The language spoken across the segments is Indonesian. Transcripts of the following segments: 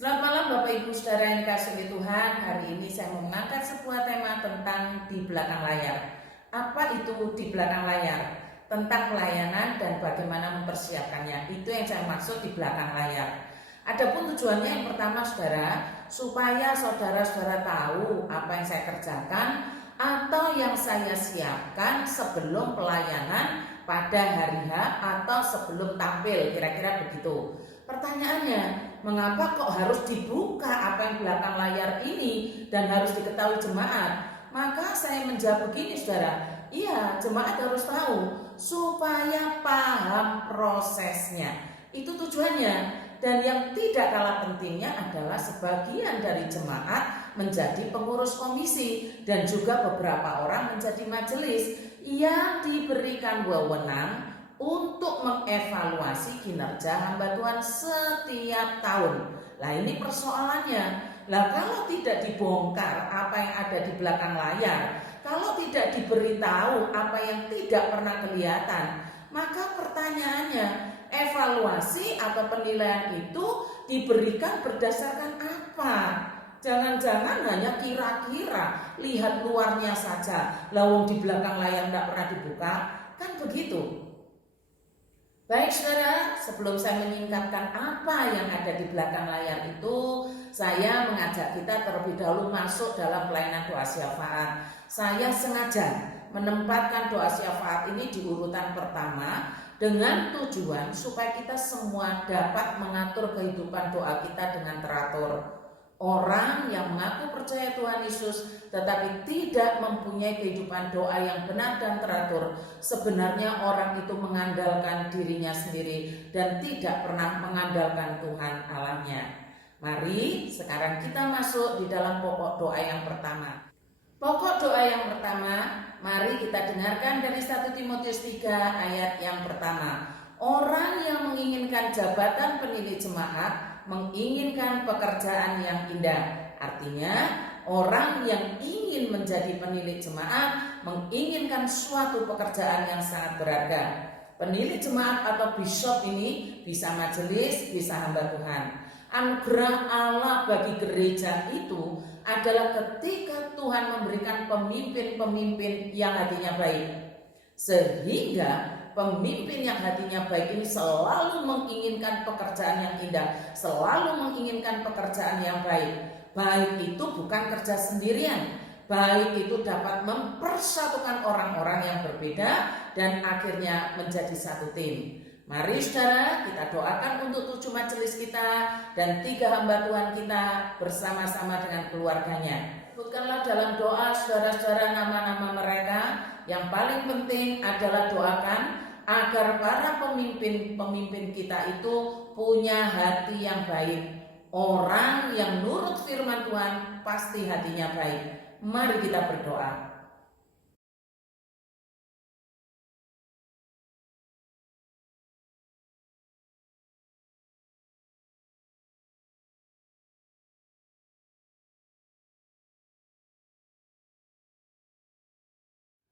Selamat malam Bapak Ibu Saudara yang dikasihi Tuhan. Hari ini saya mau mengangkat sebuah tema tentang di belakang layar. Apa itu di belakang layar? Tentang pelayanan dan bagaimana mempersiapkannya. Itu yang saya maksud di belakang layar. Adapun tujuannya yang pertama saudara, supaya saudara-saudara tahu apa yang saya kerjakan atau yang saya siapkan sebelum pelayanan pada hari H atau sebelum tampil, kira-kira begitu. Pertanyaannya, mengapa kok harus dibuka apa yang belakang layar ini dan harus diketahui jemaat? Maka saya menjawab begini saudara, iya jemaat harus tahu supaya paham prosesnya. Itu tujuannya. Dan yang tidak kalah pentingnya adalah sebagian dari jemaat menjadi pengurus komisi dan juga beberapa orang menjadi majelis yang diberikan wewenang untuk mengevaluasi kinerja hamba Tuhan setiap tahun. Nah ini persoalannya. Lah kalau tidak dibongkar apa yang ada di belakang layar, kalau tidak diberitahu apa yang tidak pernah kelihatan, maka pertanyaannya, evaluasi atau penilaian itu diberikan berdasarkan apa? Jangan-jangan hanya kira-kira, lihat luarnya saja, lawang di belakang layar tidak pernah dibuka, kan begitu. Baik saudara, sebelum saya menyingkapkan apa yang ada di belakang layar itu, saya mengajak kita terlebih dahulu masuk dalam pelayanan doa syafaat. Saya sengaja menempatkan doa syafaat ini di urutan pertama dengan tujuan supaya kita semua dapat mengatur kehidupan doa kita dengan teratur. Orang yang mengaku percaya Tuhan Yesus tetapi tidak mempunyai kehidupan doa yang benar dan teratur, sebenarnya orang itu mengandalkan dirinya sendiri dan tidak pernah mengandalkan Tuhan Allahnya. Mari sekarang kita masuk di dalam pokok doa yang pertama. Pokok doa yang pertama, mari kita dengarkan dari 1 Timotius 3 ayat yang pertama. Orang yang menginginkan jabatan penilai jemaat menginginkan pekerjaan yang indah. Artinya orang yang ingin menjadi penilai jemaat menginginkan suatu pekerjaan yang sangat berharga. Penilai jemaat atau bishop ini bisa majelis, bisa hamba Tuhan. Anugerah Allah bagi gereja itu adalah ketika Tuhan memberikan pemimpin-pemimpin yang hatinya baik, sehingga pemimpin yang hatinya baik ini selalu menginginkan pekerjaan yang indah, selalu menginginkan pekerjaan yang baik. Baik itu bukan kerja sendirian, baik itu dapat mempersatukan orang-orang yang berbeda dan akhirnya menjadi satu tim. Mari saudara, kita doakan untuk 7 majelis kita dan 3 hamba Tuhan kita bersama-sama dengan keluarganya. Sebutkanlah dalam doa saudara-saudara nama-nama mereka. Yang paling penting adalah doakan agar para pemimpin-pemimpin kita itu punya hati yang baik. Orang yang nurut firman Tuhan pasti hatinya baik. Mari kita berdoa.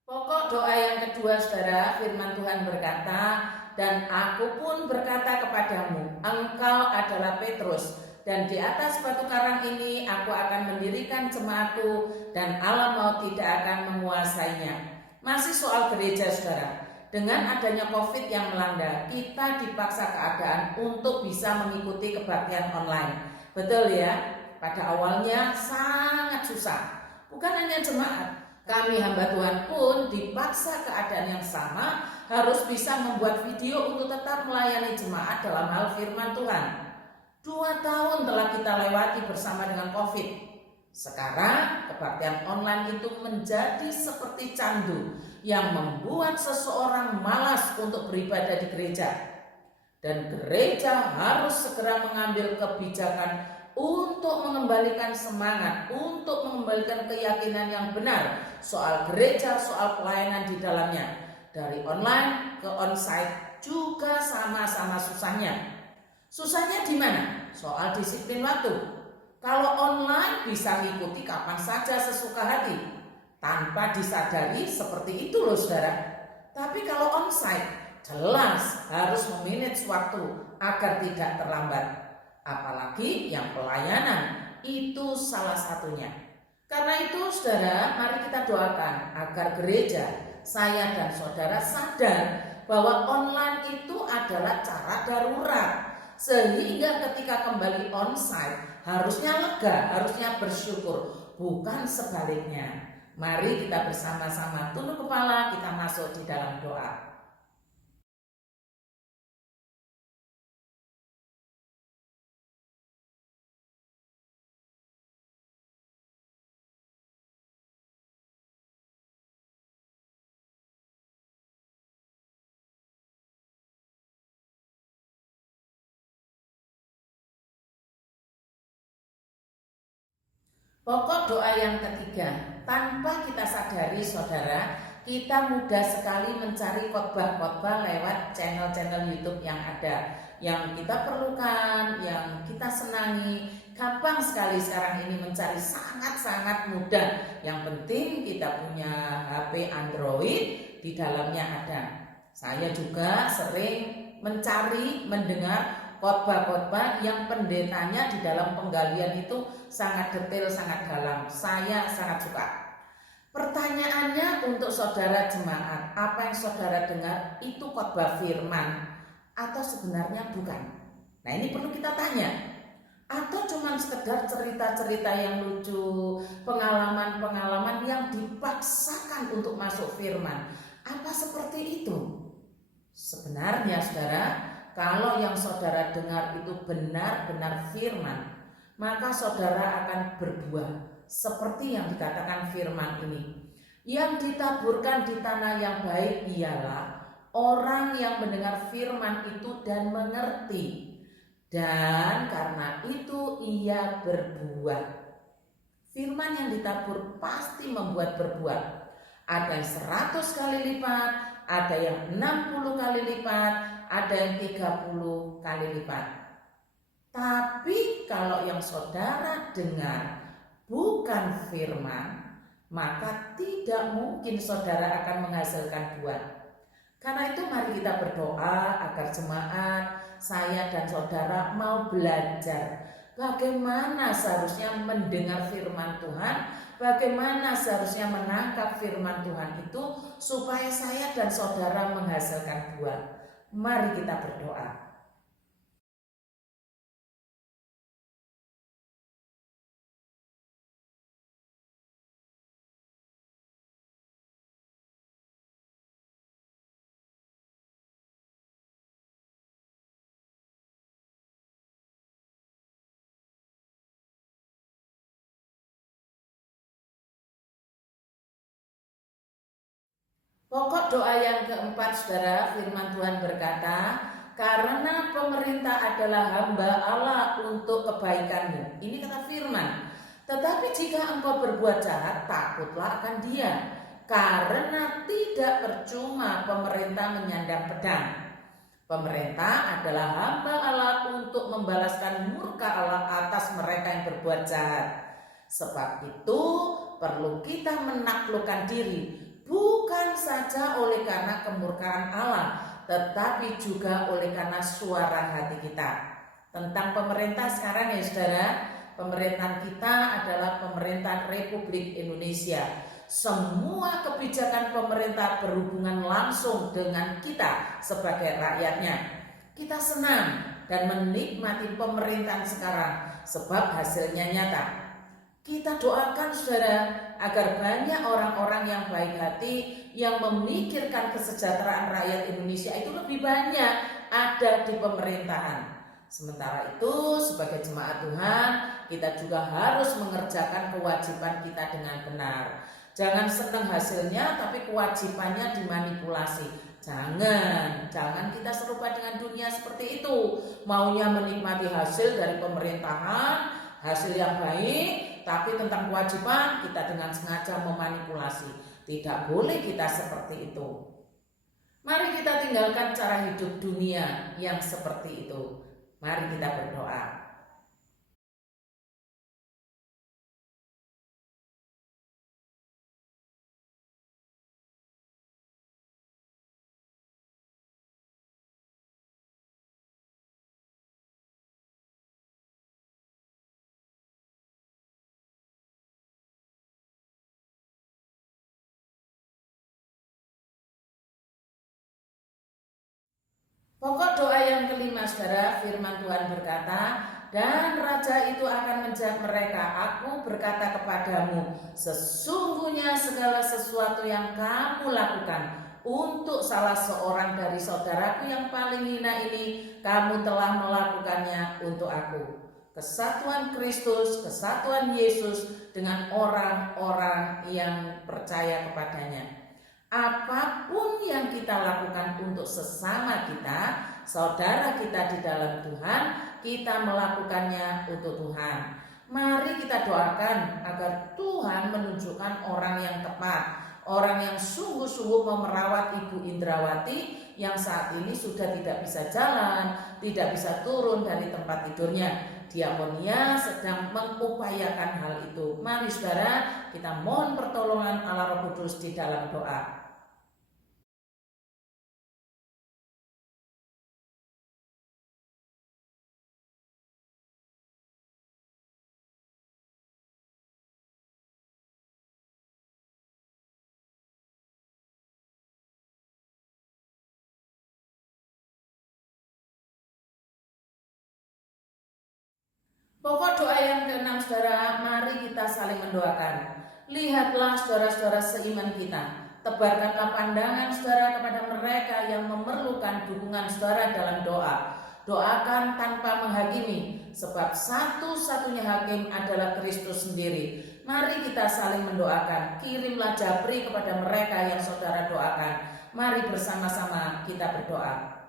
Pokok doa yang kedua saudara, firman Tuhan berkata, dan aku pun berkata kepadamu, engkau adalah Petrus, dan di atas batu karang ini aku akan mendirikan jemaatku, dan alam maut tidak akan menguasainya. Masih soal gereja saudara, dengan adanya COVID yang melanda, kita dipaksa keadaan untuk bisa mengikuti kebaktian online. Betul ya? Pada awalnya sangat susah. Bukan hanya jemaat, kami hamba Tuhan pun dipaksa keadaan yang sama harus bisa membuat video untuk tetap melayani jemaat dalam hal firman Tuhan. 2 tahun telah kita lewati bersama dengan COVID. Sekarang kebaktian online itu menjadi seperti candu yang membuat seseorang malas untuk beribadah di gereja. Dan gereja harus segera mengambil kebijakan untuk mengembalikan semangat, untuk mengembalikan keyakinan yang benar soal gereja, soal pelayanan di dalamnya. Dari online ke onsite juga sama-sama susahnya. Susahnya di mana? Soal disiplin waktu. Kalau online bisa mengikuti kapan saja sesuka hati, tanpa disadari seperti itu loh saudara. Tapi kalau onsite, jelas harus memanage waktu agar tidak terlambat. apalagi yang pelayanan, itu salah satunya. Karena itu saudara, mari kita doakan agar gereja, saya dan saudara sadar bahwa online itu adalah cara darurat. Sehingga ketika kembali onsite harusnya lega, harusnya bersyukur, bukan sebaliknya. Mari kita bersama-sama tunduk kepala, kita masuk di dalam doa. Pokok doa yang ketiga, tanpa kita sadari saudara, kita mudah sekali mencari khotbah-khotbah lewat channel-channel YouTube yang ada, yang kita perlukan, yang kita senangi. Gampang sekali sekarang ini mencari, sangat-sangat mudah. Yang penting kita punya HP Android, di dalamnya ada. Saya juga sering mencari, mendengar khotbah-khotbah yang pendetanya di dalam penggalian itu sangat detail, sangat dalam. Saya sangat suka. Pertanyaannya untuk saudara jemaat, apa yang saudara dengar itu khotbah firman atau sebenarnya bukan? Nah, ini perlu kita tanya. Atau cuma sekedar cerita-cerita yang lucu, pengalaman-pengalaman yang dipaksakan untuk masuk firman. Apa seperti itu? Sebenarnya saudara, kalau yang saudara dengar itu benar-benar firman, maka saudara akan berbuah seperti yang dikatakan firman ini. Yang ditaburkan di tanah yang baik ialah orang yang mendengar firman itu dan mengerti, dan karena itu ia berbuah. Firman yang ditabur pasti membuat berbuah. Ada yang 100 kali lipat, ada yang 60 kali lipat, ada yang 30 kali lipat. Tapi kalau yang saudara dengar bukan firman, maka tidak mungkin saudara akan menghasilkan buah. Karena itu mari kita berdoa agar jemaat, saya dan saudara mau belajar bagaimana seharusnya mendengar firman Tuhan, bagaimana seharusnya menangkap firman Tuhan itu supaya saya dan saudara menghasilkan buah. Mari kita berdoa. Pokok doa yang keempat saudara, firman Tuhan berkata, karena pemerintah adalah hamba Allah untuk kebaikanmu. Ini kata firman. Tetapi jika engkau berbuat jahat, takutlah akan dia. Karena tidak percuma pemerintah menyandang pedang. Pemerintah adalah hamba Allah untuk membalaskan murka Allah atas mereka yang berbuat jahat. Sebab itu perlu kita menaklukkan diri, bukan saja oleh karena kemurkaan Allah, tetapi juga oleh karena suara hati kita. Tentang pemerintah sekarang ya saudara, pemerintahan kita adalah pemerintah Republik Indonesia. Semua kebijakan pemerintah berhubungan langsung dengan kita sebagai rakyatnya. Kita senang dan menikmati pemerintahan sekarang sebab hasilnya nyata. Kita doakan saudara agar banyak orang-orang yang baik hati, yang memikirkan kesejahteraan rakyat Indonesia itu lebih banyak ada di pemerintahan. Sementara itu sebagai jemaat Tuhan, kita juga harus mengerjakan kewajiban kita dengan benar. Jangan senang hasilnya tapi kewajibannya dimanipulasi. Jangan kita serupa dengan dunia seperti itu. Maunya menikmati hasil dari pemerintahan, hasil yang baik, tapi tentang kewajiban kita dengan sengaja memanipulasi. Tidak boleh kita seperti itu. Mari kita tinggalkan cara hidup dunia yang seperti itu. Mari kita berdoa. Pokok doa yang kelima, saudara, firman Tuhan berkata, dan raja itu akan menjawab mereka, aku berkata kepadamu, sesungguhnya segala sesuatu yang kamu lakukan untuk salah seorang dari saudaraku yang paling hina ini, kamu telah melakukannya untuk aku. Kesatuan Kristus, kesatuan Yesus dengan orang-orang yang percaya kepadanya. Apapun yang kita lakukan untuk sesama kita, saudara kita di dalam Tuhan, kita melakukannya untuk Tuhan. Mari kita doakan agar Tuhan menunjukkan orang yang tepat, orang yang sungguh-sungguh mau merawat Ibu Indrawati yang saat ini sudah tidak bisa jalan, tidak bisa turun dari tempat tidurnya. Diakonia sedang mengupayakan hal itu. Mari saudara, kita mohon pertolongan Allah Roh Kudus di dalam doa. Pokok doa yang keenam, saudara, mari kita saling mendoakan. Lihatlah saudara-saudara seiman kita, tebarkanlah pandangan saudara kepada mereka yang memerlukan dukungan saudara dalam doa. Doakan tanpa menghakimi, sebab satu-satunya hakim adalah Kristus sendiri. Mari kita saling mendoakan, kirimlah japri kepada mereka yang saudara doakan. Mari bersama-sama kita berdoa.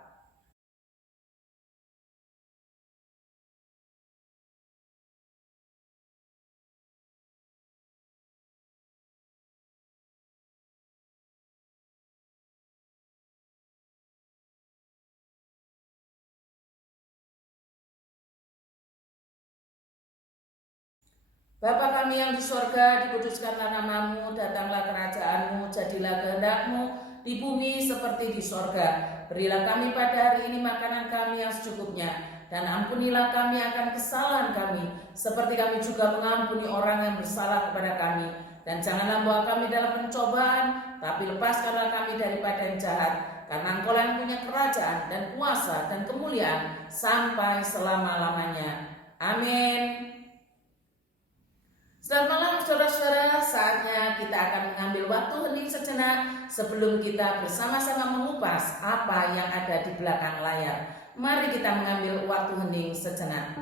Bapa kami yang di sorga, dikuduskanlah namamu, datanglah kerajaanmu, jadilah kehendakmu di bumi seperti di sorga. Berilah kami pada hari ini makanan kami yang secukupnya, dan ampunilah kami akan kesalahan kami, seperti kami juga mengampuni orang yang bersalah kepada kami. Dan janganlah bawa kami dalam pencobaan, tapi lepaskanlah kami daripada yang jahat, karena Engkau yang punya kerajaan dan kuasa dan kemuliaan sampai selama-lamanya. Amin. Selamat malam saudara-saudara, saatnya kita akan mengambil waktu hening sejenak sebelum kita bersama-sama mengupas apa yang ada di belakang layar. Mari kita mengambil waktu hening sejenak.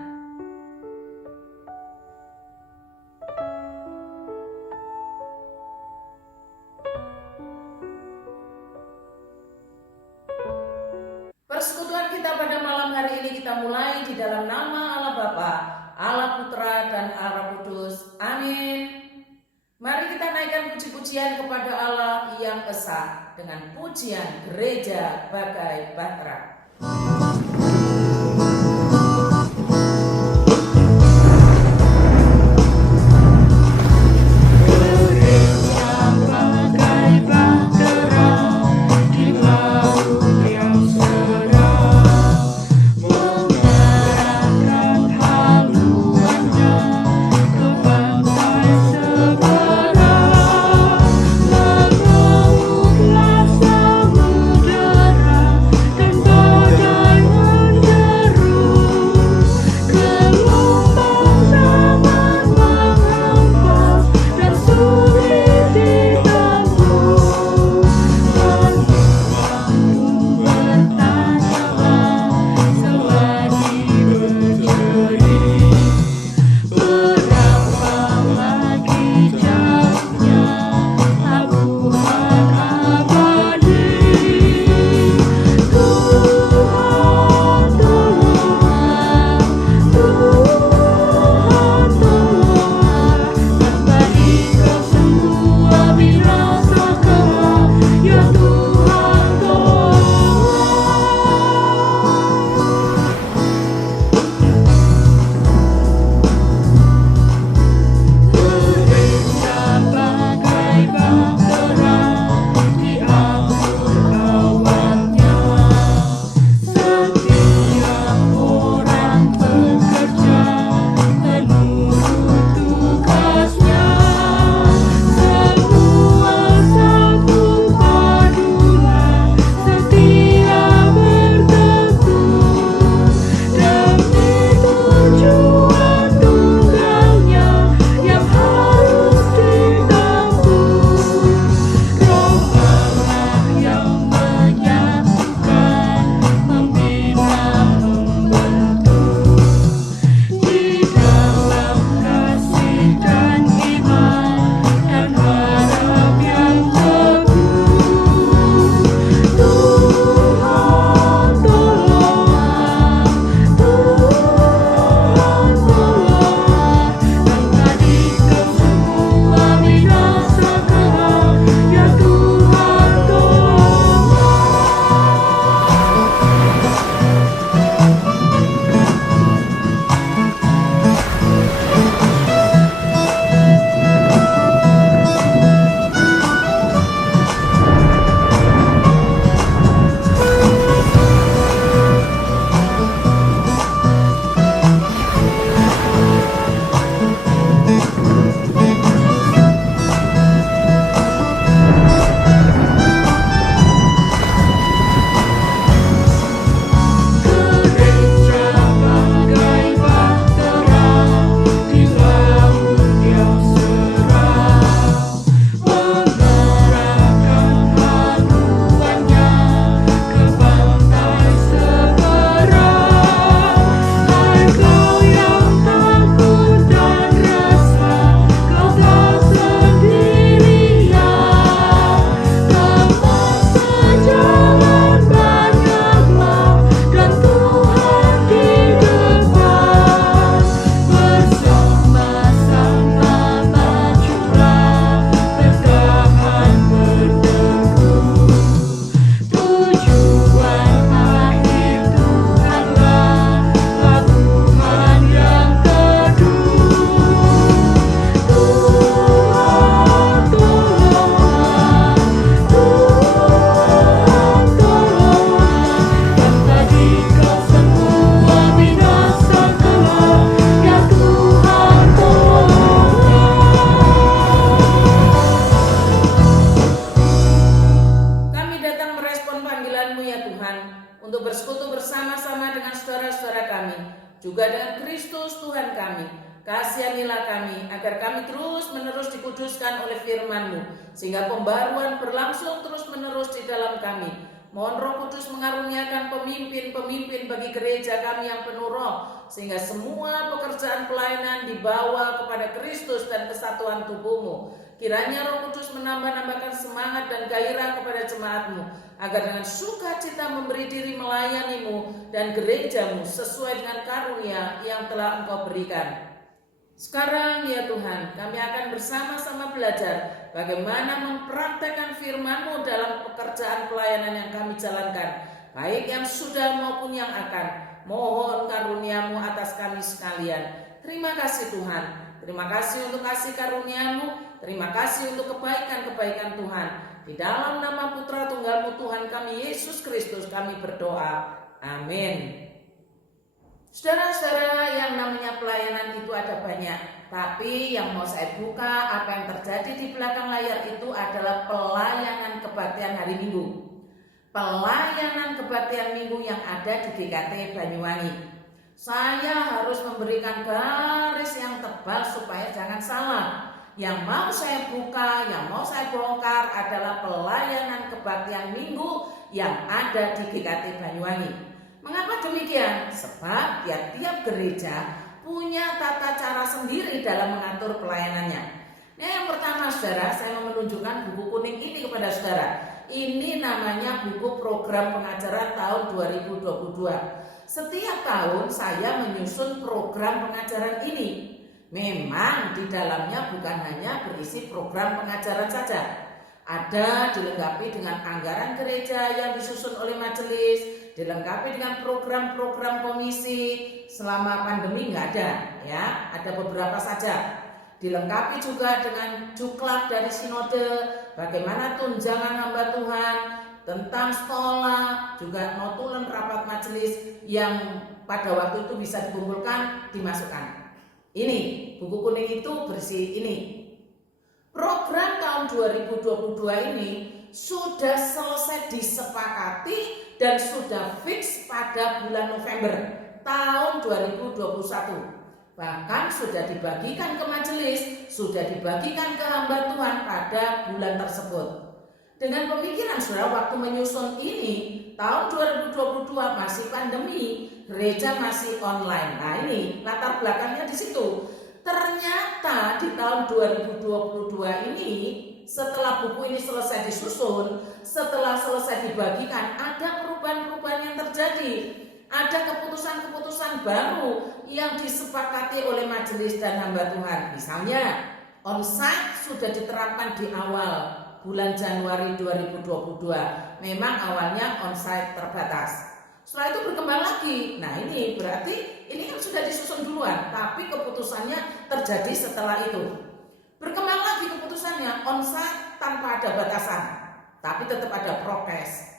Persekutuan kita pada malam hari ini kita mulai di dalam nama Allah Bapa, Allah Putra dan Allah Kudus. Amin. Mari kita naikkan puji-pujian kepada Allah yang esa dengan pujian Gereja Bagai Batra. Samudera dan badai kami. Kasihanilah kami agar kami terus-menerus dikuduskan oleh firman-Mu, sehingga pembaruan berlangsung terus-menerus di dalam kami. Mohon Roh Kudus mengaruniakan pemimpin-pemimpin bagi gereja kami yang penuh roh, sehingga semua pekerjaan pelayanan dibawa kepada Kristus dan kesatuan tubuh-Mu. Kiranya Roh Kudus menambah-nambahkan semangat dan gairah kepada jemaat-Mu, agar dengan sukacita memberi diri melayani-Mu dan gereja-Mu sesuai dengan karunia yang telah Engkau berikan. Sekarang ya Tuhan, kami akan bersama-sama belajar bagaimana mempraktekkan firman-Mu dalam pekerjaan pelayanan yang kami jalankan, baik yang sudah maupun yang akan. Mohon karunia-Mu atas kami sekalian. Terima kasih Tuhan. Terima kasih untuk kasih karunia-Mu. Terima kasih untuk kebaikan-kebaikan Tuhan. Di dalam nama Putra Tunggal-Mu Tuhan kami Yesus Kristus kami berdoa. Amin. Saudara-saudara, yang namanya pelayanan itu ada banyak, tapi yang mau saya buka apa yang terjadi di belakang layar itu adalah pelayanan kebaktian hari Minggu. Pelayanan kebaktian Minggu yang ada di GKT Banyuwangi. Saya harus memberikan garis yang tebal supaya jangan salah. Yang mau saya buka, yang mau saya bongkar adalah pelayanan kebaktian Minggu yang ada di GKT Banyuwangi. Mengapa demikian? Sebab tiap-tiap gereja punya tata cara sendiri dalam mengatur pelayanannya. Nah, yang pertama saudara, saya mau menunjukkan buku kuning ini kepada saudara. Ini namanya buku program pengajaran tahun 2022. Setiap tahun saya menyusun program pengajaran ini. Memang di dalamnya bukan hanya berisi program pengajaran saja. Ada dilengkapi dengan anggaran gereja yang disusun oleh majelis, dilengkapi dengan program-program komisi. Selama pandemi nggak ada, ya, ada beberapa saja. Dilengkapi juga dengan juklak dari sinode, bagaimana tunjangan hamba Tuhan, tentang sekolah, juga notulen rapat majelis yang pada waktu itu bisa dikumpulkan, dimasukkan. Ini buku kuning itu berisi ini. Program tahun 2022 ini sudah selesai disepakati dan sudah fix pada bulan November tahun 2021. Bahkan sudah dibagikan ke majelis, sudah dibagikan ke hamba Tuhan pada bulan tersebut. Dengan pemikiran saudara, waktu menyusun ini tahun 2022 masih pandemi, gereja masih online. Nah, ini latar belakangnya di situ. Ternyata di tahun 2022 ini, setelah buku ini selesai disusun, setelah selesai dibagikan, ada perubahan-perubahan yang terjadi. Ada keputusan-keputusan baru yang disepakati oleh majelis dan hamba Tuhan. Misalnya, onsite sudah diterapkan di awal bulan Januari 2022. Memang awalnya onsite terbatas. Setelah itu berkembang lagi. Nah, ini berarti ini kan sudah disusun duluan, tapi keputusannya terjadi setelah itu. Berkembang lagi keputusannya onsite tanpa ada batasan, tapi tetap ada prokes.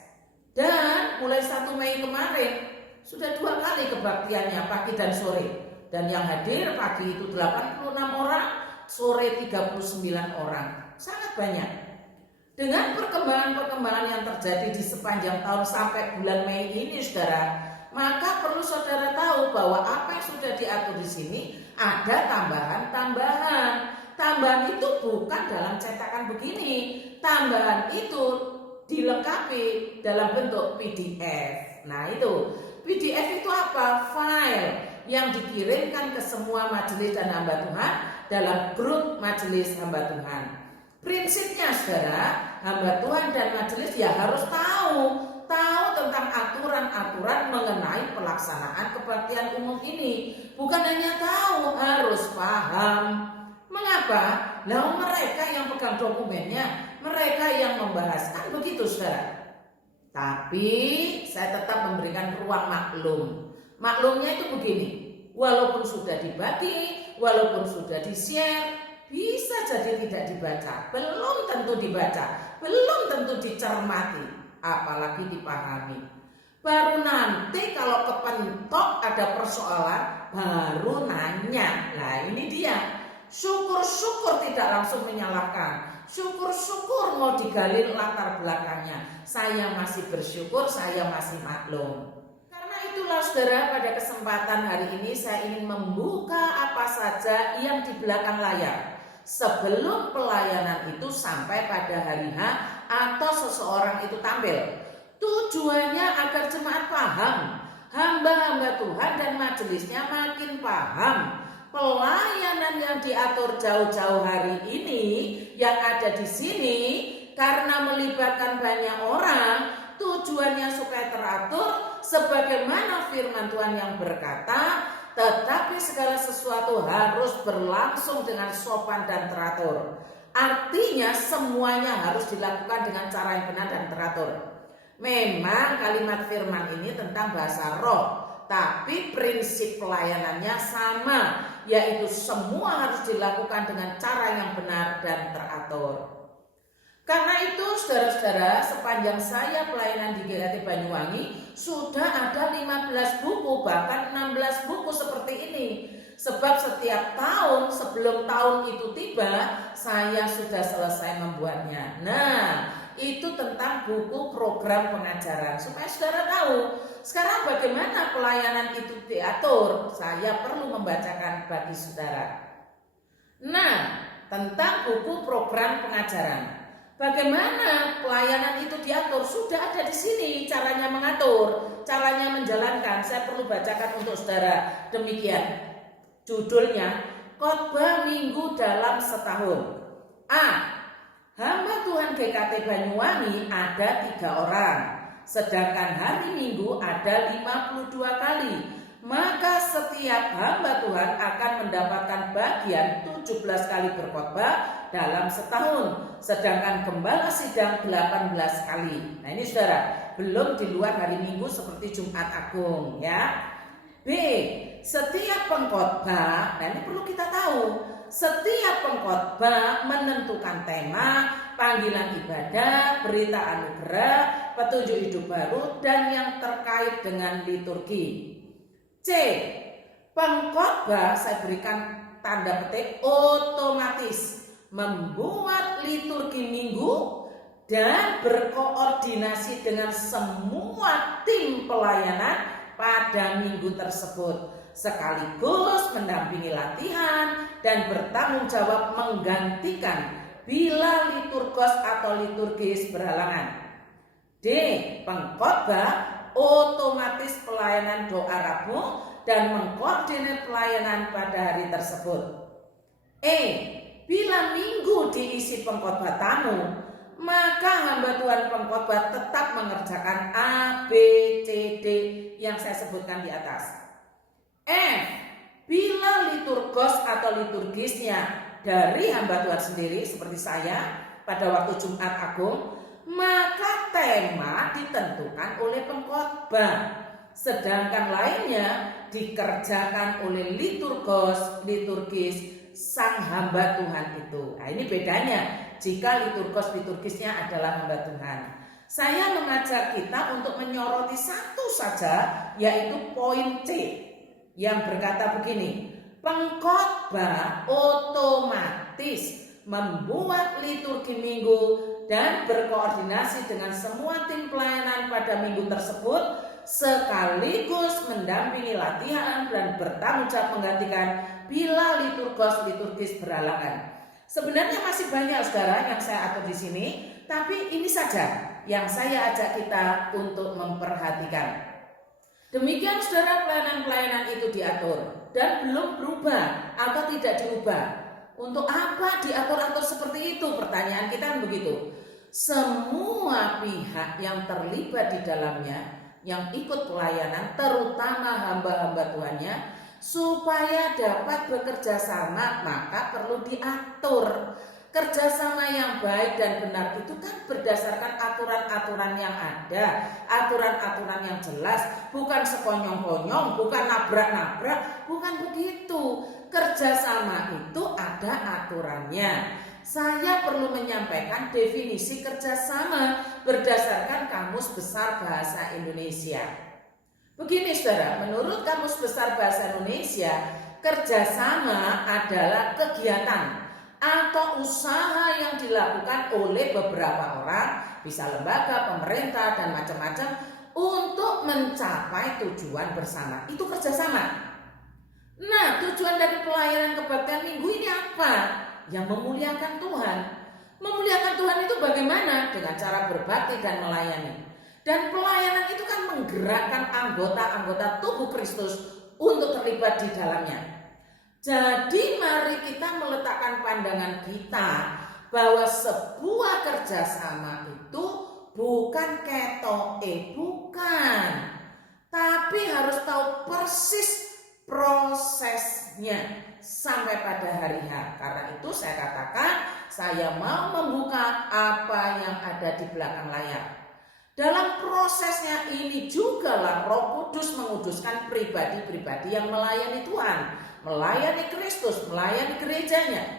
Dan mulai 1 Mei kemarin sudah 2 kali kebaktiannya, pagi dan sore. Dan yang hadir pagi itu 86 orang, sore 39 orang. Sangat banyak. Dengan perkembangan-perkembangan yang terjadi di sepanjang tahun sampai bulan Mei ini, saudara, maka perlu saudara tahu bahwa apa yang sudah diatur di sini ada tambahan-tambahan. Tambahan itu bukan dalam cetakan begini. Tambahan itu dilengkapi dalam bentuk PDF. Nah, itu PDF itu apa? File yang dikirimkan ke semua majelis dan hamba Tuhan dalam grup majelis hamba Tuhan. Prinsipnya saudara, hamba Tuhan dan majelis ya harus tahu tentang aturan-aturan mengenai pelaksanaan kebaktian umum ini. Bukan hanya tahu, harus paham. Mengapa? Lah mereka yang pegang dokumennya, mereka yang membahas, kan begitu saudara. Tapi saya tetap memberikan ruang maklum. Maklumnya itu begini, walaupun sudah dibagi, walaupun sudah di-share, bisa jadi tidak dibaca, belum tentu dibaca, belum tentu dicermati, apalagi dipahami. Baru nanti kalau kepentok ada persoalan, baru nanya. Nah, ini dia. Syukur-syukur tidak langsung menyalahkan. Syukur-syukur mau digali latar belakangnya. Saya masih bersyukur, saya masih maklum. Karena itulah saudara, pada kesempatan hari ini saya ingin membuka apa saja yang di belakang layar sebelum pelayanan itu sampai pada hari H atau seseorang itu tampil. Tujuannya agar jemaat paham, hamba-hamba Tuhan dan majelisnya makin paham pelayanan yang diatur jauh-jauh hari ini yang ada di sini, karena melibatkan banyak orang. Tujuannya supaya teratur sebagaimana firman Tuhan yang berkata, tetapi segala sesuatu harus berlangsung dengan sopan dan teratur. Artinya semuanya harus dilakukan dengan cara yang benar dan teratur. Memang kalimat firman ini tentang bahasa roh, tapi prinsip pelayanannya sama, yaitu semua harus dilakukan dengan cara yang benar dan teratur. Karena itu saudara-saudara, sepanjang saya pelayanan di GKT Banyuwangi sudah ada 15 buku, bahkan 16 buku seperti ini. Sebab setiap tahun sebelum tahun itu tiba, saya sudah selesai membuatnya. Nah, itu tentang buku program pengajaran. Supaya saudara tahu, sekarang bagaimana pelayanan itu diatur, saya perlu membacakan bagi saudara. Nah, tentang buku program pengajaran. Bagaimana pelayanan itu diatur? Sudah ada di sini caranya mengatur, caranya menjalankan. Saya perlu bacakan untuk saudara. Demikian judulnya, khotbah minggu dalam setahun. A. Hamba Tuhan GKT Banyuwangi ada 3 orang, sedangkan hari Minggu ada 52 kali. Maka setiap hamba Tuhan akan mendapatkan bagian 17 kali berkhotbah dalam setahun, sedangkan gembala sidang 18 kali. Nah ini saudara, belum di luar hari Minggu seperti Jumat Agung ya. B. Setiap pengkhotbah, nah ini perlu kita tahu, setiap pengkhotbah menentukan tema, panggilan ibadah, berita anugerah, petunjuk hidup baru, dan yang terkait dengan liturgi. C. Pengkhotbah, saya berikan tanda petik, otomatis membuat liturgi minggu dan berkoordinasi dengan semua tim pelayanan pada minggu tersebut, sekaligus mendampingi latihan dan bertanggung jawab menggantikan bila liturgos atau liturgis berhalangan. D. Pengkhotbah otomatis pelayanan doa Rabu dan mengkoordinir pelayanan pada hari tersebut. E. Bila minggu diisi pengkhotbah tamu, maka hamba Tuhan pengkhotbah tetap mengerjakan A, B, C, D yang saya sebutkan di atas. F. Bila liturgos atau liturgisnya dari hamba Tuhan sendiri seperti saya pada waktu Jumat Agung, maka tema ditentukan oleh pengkhotbah, sedangkan lainnya dikerjakan oleh liturgis sang hamba Tuhan itu. Nah ini bedanya jika liturgisnya adalah hamba Tuhan. Saya mengajak kita untuk menyoroti satu saja, yaitu poin C yang berkata begini, pengkhotbah otomatis membuat liturgi minggu dan berkoordinasi dengan semua tim pelayanan pada minggu tersebut, sekaligus mendampingi latihan dan bertanggung jawab menggantikan bila liturgis berhalangan. Sebenarnya masih banyak saudara yang saya atur di sini, tapi ini saja yang saya ajak kita untuk memperhatikan. Demikian saudara, pelayanan-pelayanan itu diatur dan belum berubah atau tidak diubah. Untuk apa diatur-atur seperti itu? Pertanyaan kita kan begitu. Semua pihak yang terlibat di dalamnya, yang ikut pelayanan, terutama hamba-hamba Tuhannya, supaya dapat bekerja sama, maka perlu diatur. Kerjasama yang baik dan benar itu kan berdasarkan aturan-aturan yang ada, aturan-aturan yang jelas, bukan sekonyong-konyong, bukan nabrak-nabrak, bukan begitu. Kerjasama itu ada aturannya. Saya perlu menyampaikan definisi kerjasama berdasarkan Kamus Besar Bahasa Indonesia. Begini saudara, menurut Kamus Besar Bahasa Indonesia, kerjasama adalah kegiatan atau usaha yang dilakukan oleh beberapa orang, bisa lembaga, pemerintah, dan macam-macam, untuk mencapai tujuan bersama. Itu kerjasama. Nah, tujuan dari pelayanan kebaktian minggu ini apa? Yang memuliakan Tuhan. Memuliakan Tuhan itu bagaimana? Dengan cara berbakti dan melayani. Dan pelayanan itu kan menggerakkan anggota-anggota tubuh Kristus untuk terlibat di dalamnya. Jadi mari kita meletakkan pandangan kita bahwa sebuah kerjasama itu bukan ketoke, bukan. Tapi harus tahu persis prosesnya sampai pada hari H. Karena itu saya katakan saya mau membuka apa yang ada di belakang layar. Dalam prosesnya ini juga lah Roh Kudus menguduskan pribadi-pribadi yang melayani Tuhan, melayani Kristus, melayani gerejanya.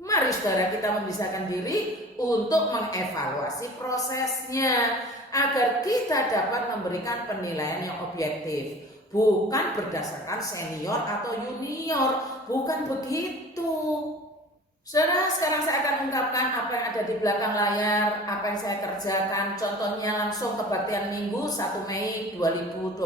Mari saudara kita memisahkan diri untuk mengevaluasi prosesnya agar kita dapat memberikan penilaian yang objektif. Bukan berdasarkan senior atau junior, bukan begitu. Saudara, sekarang saya akan ungkapkan apa yang ada di belakang layar, apa yang saya kerjakan. Contohnya langsung kebaktian Minggu 1 Mei 2022.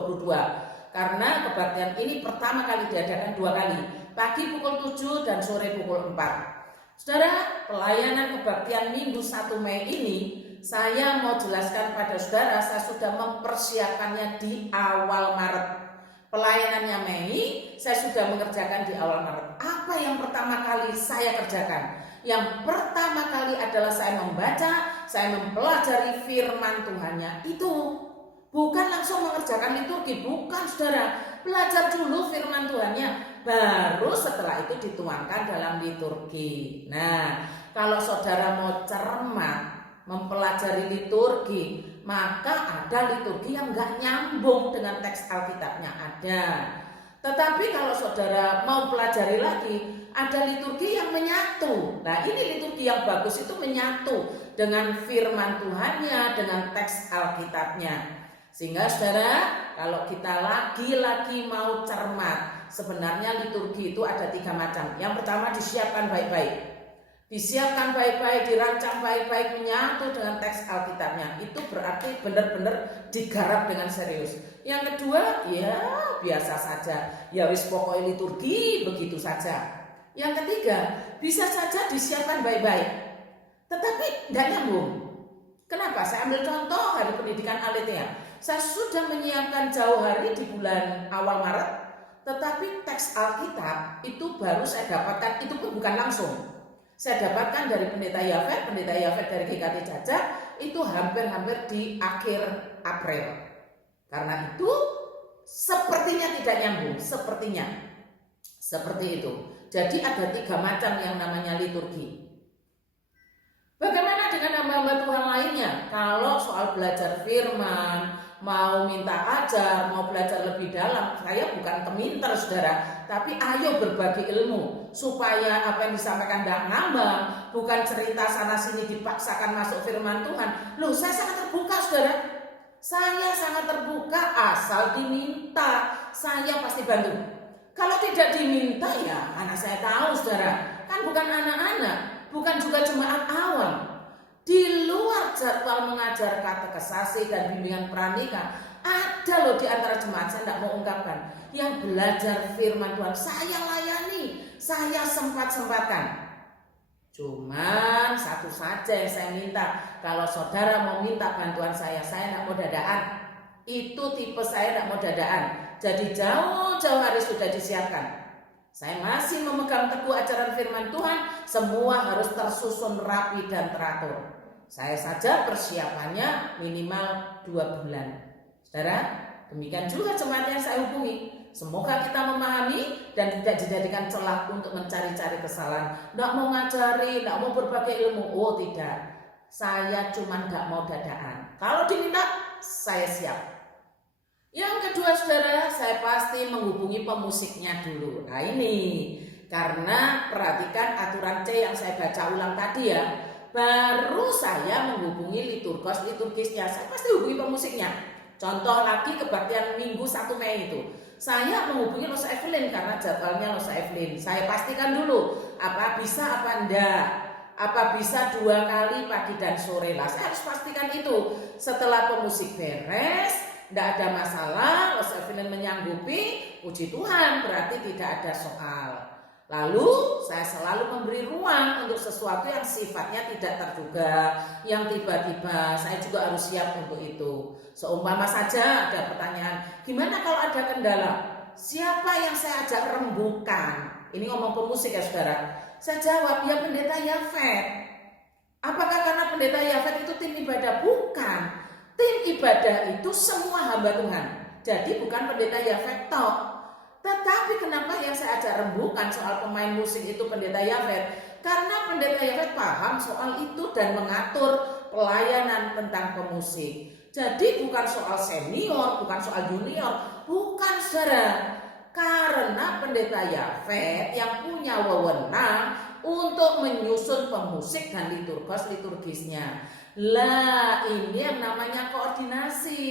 Karena kebaktian ini pertama kali diadakan 2 kali, pagi pukul 7 dan sore pukul 4. Saudara, pelayanan kebaktian Minggu 1 Mei ini saya mau jelaskan pada saudara, saya sudah mempersiapkannya di awal Maret. Pelayanannya Mei, saya sudah mengerjakan di awal Maret. Apa yang pertama kali saya kerjakan? Yang pertama kali adalah saya membaca, saya mempelajari firman Tuhannya. Itu bukan langsung mengerjakan liturgi, bukan saudara. Belajar dulu firman Tuhannya, baru setelah itu dituangkan dalam liturgi. Nah, kalau saudara mau cermat mempelajari liturgi, maka ada liturgi yang gak nyambung dengan teks Alkitabnya, ada. Tetapi kalau saudara mau pelajari lagi, ada liturgi yang menyatu. Nah, ini liturgi yang bagus itu menyatu dengan firman Tuhannya, dengan teks Alkitabnya. Sehingga saudara, kalau kita lagi-lagi mau cermat, sebenarnya liturgi itu ada 3 macam. Yang pertama, disiapkan baik-baik. Disiapkan baik-baik, dirancang baik-baik, menyatu dengan teks Alkitabnya. Itu berarti benar-benar digarap dengan serius. Yang kedua, ya biasa saja. Ya wis pokoknya liturgi begitu saja. Yang ketiga, bisa saja disiapkan baik-baik, tetapi tidak nyambung. Kenapa? Saya ambil contoh hari pendidikan Aletheia. Saya sudah menyiapkan jauh hari di bulan awal Maret, tetapi teks Alkitab itu baru saya dapatkan, itu pun bukan langsung. Saya dapatkan dari Pendeta Yafet dari GKT Jajak, itu hampir-hampir di akhir April. Karena itu sepertinya tidak nyambung, sepertinya. Seperti itu. Jadi ada 3 macam yang namanya liturgi. Bagaimana dengan hamba-hamba Tuhan lainnya? Kalau soal belajar firman, mau minta ajar, mau belajar lebih dalam, saya bukan keminter saudara, tapi ayo berbagi ilmu supaya apa yang disampaikan tidak ngambang, bukan cerita sana sini dipaksakan masuk firman Tuhan. Loh, saya sangat terbuka saudara, saya sangat terbuka asal diminta, saya pasti bantu. Kalau tidak diminta ya mana saya tahu saudara, kan bukan anak-anak, bukan juga jemaat awam. Di luar jadwal mengajar katekesasi dan bimbingan pranika, ada loh di antara jemaat, saya tidak mau ungkapkan, yang belajar firman Tuhan. Saya layani, saya sempat-sempatkan. Cuman satu saja yang saya minta, kalau saudara mau minta bantuan saya tidak mau dadaan. Itu tipe saya tidak mau dadaan. Jadi jauh-jauh hari sudah disiapkan. Saya masih memegang teguh ajaran firman Tuhan, semua harus tersusun rapi dan teratur. Saya saja persiapannya minimal 2 bulan. Saudara, demikian juga jemaat yang saya hubungi. Semoga kita memahami dan tidak dijadikan celah untuk mencari-cari kesalahan. Tidak mau ngajari, tidak mau berbagi ilmu. Oh tidak, saya cuma tidak mau dadaan. Kalau diminta, saya siap. Yang kedua saudara, saya pasti menghubungi pemusiknya dulu. Nah ini, karena perhatikan aturan C yang saya baca ulang tadi ya. Baru saya menghubungi liturgisnya, saya pasti hubungi pemusiknya. Contoh lagi kebaktian Minggu 1 Mei itu, saya menghubungi Rosa Evelyn karena jadwalnya Rosa Evelyn. Saya pastikan dulu, apa bisa apa enggak, apa bisa 2 kali pagi dan sore lah. Saya harus pastikan itu. Setelah pemusik beres, tidak ada masalah, Los Evelyn menyanggupi, puji Tuhan, berarti tidak ada soal. Lalu saya selalu memberi ruang untuk sesuatu yang sifatnya tidak terduga, yang tiba-tiba saya juga harus siap untuk itu. Seumpama saja ada pertanyaan, gimana kalau ada kendala? Siapa yang saya ajak rembukan? Ini ngomong pemusik ya saudara. Saya jawab, ya pendeta Yafet. Apakah karena pendeta Yafet itu tim ibadah? Bukan. Tim ibadah itu semua hamba Tuhan. Jadi bukan pendeta Yafet tok. Tetapi kenapa yang saya ajak rembukan soal pemain musik itu pendeta Yafet? Karena pendeta Yafet paham soal itu dan mengatur pelayanan tentang pemusik. Jadi bukan soal senior, bukan soal junior, bukan saudara. Karena pendeta Yafet yang punya wewenang untuk menyusun pemusik dan liturgisnya. Lah, ini yang namanya koordinasi,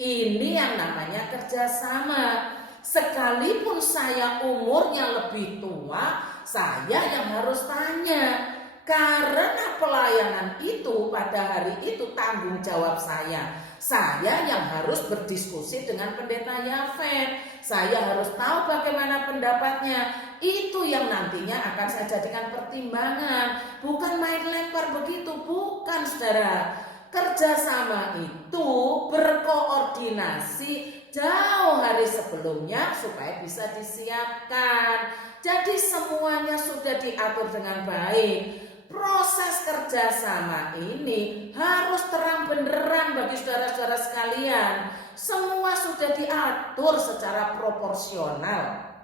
ini yang namanya kerjasama. Sekalipun saya umurnya lebih tua, saya yang harus tanya. Karena pelayanan itu pada hari itu tanggung jawab saya. Saya yang harus berdiskusi dengan pendeta Yafet. Saya harus tahu bagaimana pendapatnya. Itu yang nantinya akan saya jadikan pertimbangan. Bukan main lempar begitu, bukan saudara. Kerjasama itu berkoordinasi jauh hari sebelumnya supaya bisa disiapkan. Jadi semuanya sudah diatur dengan baik. Proses kerjasama ini harus terang benderang bagi saudara-saudara sekalian. Semua sudah diatur secara proporsional.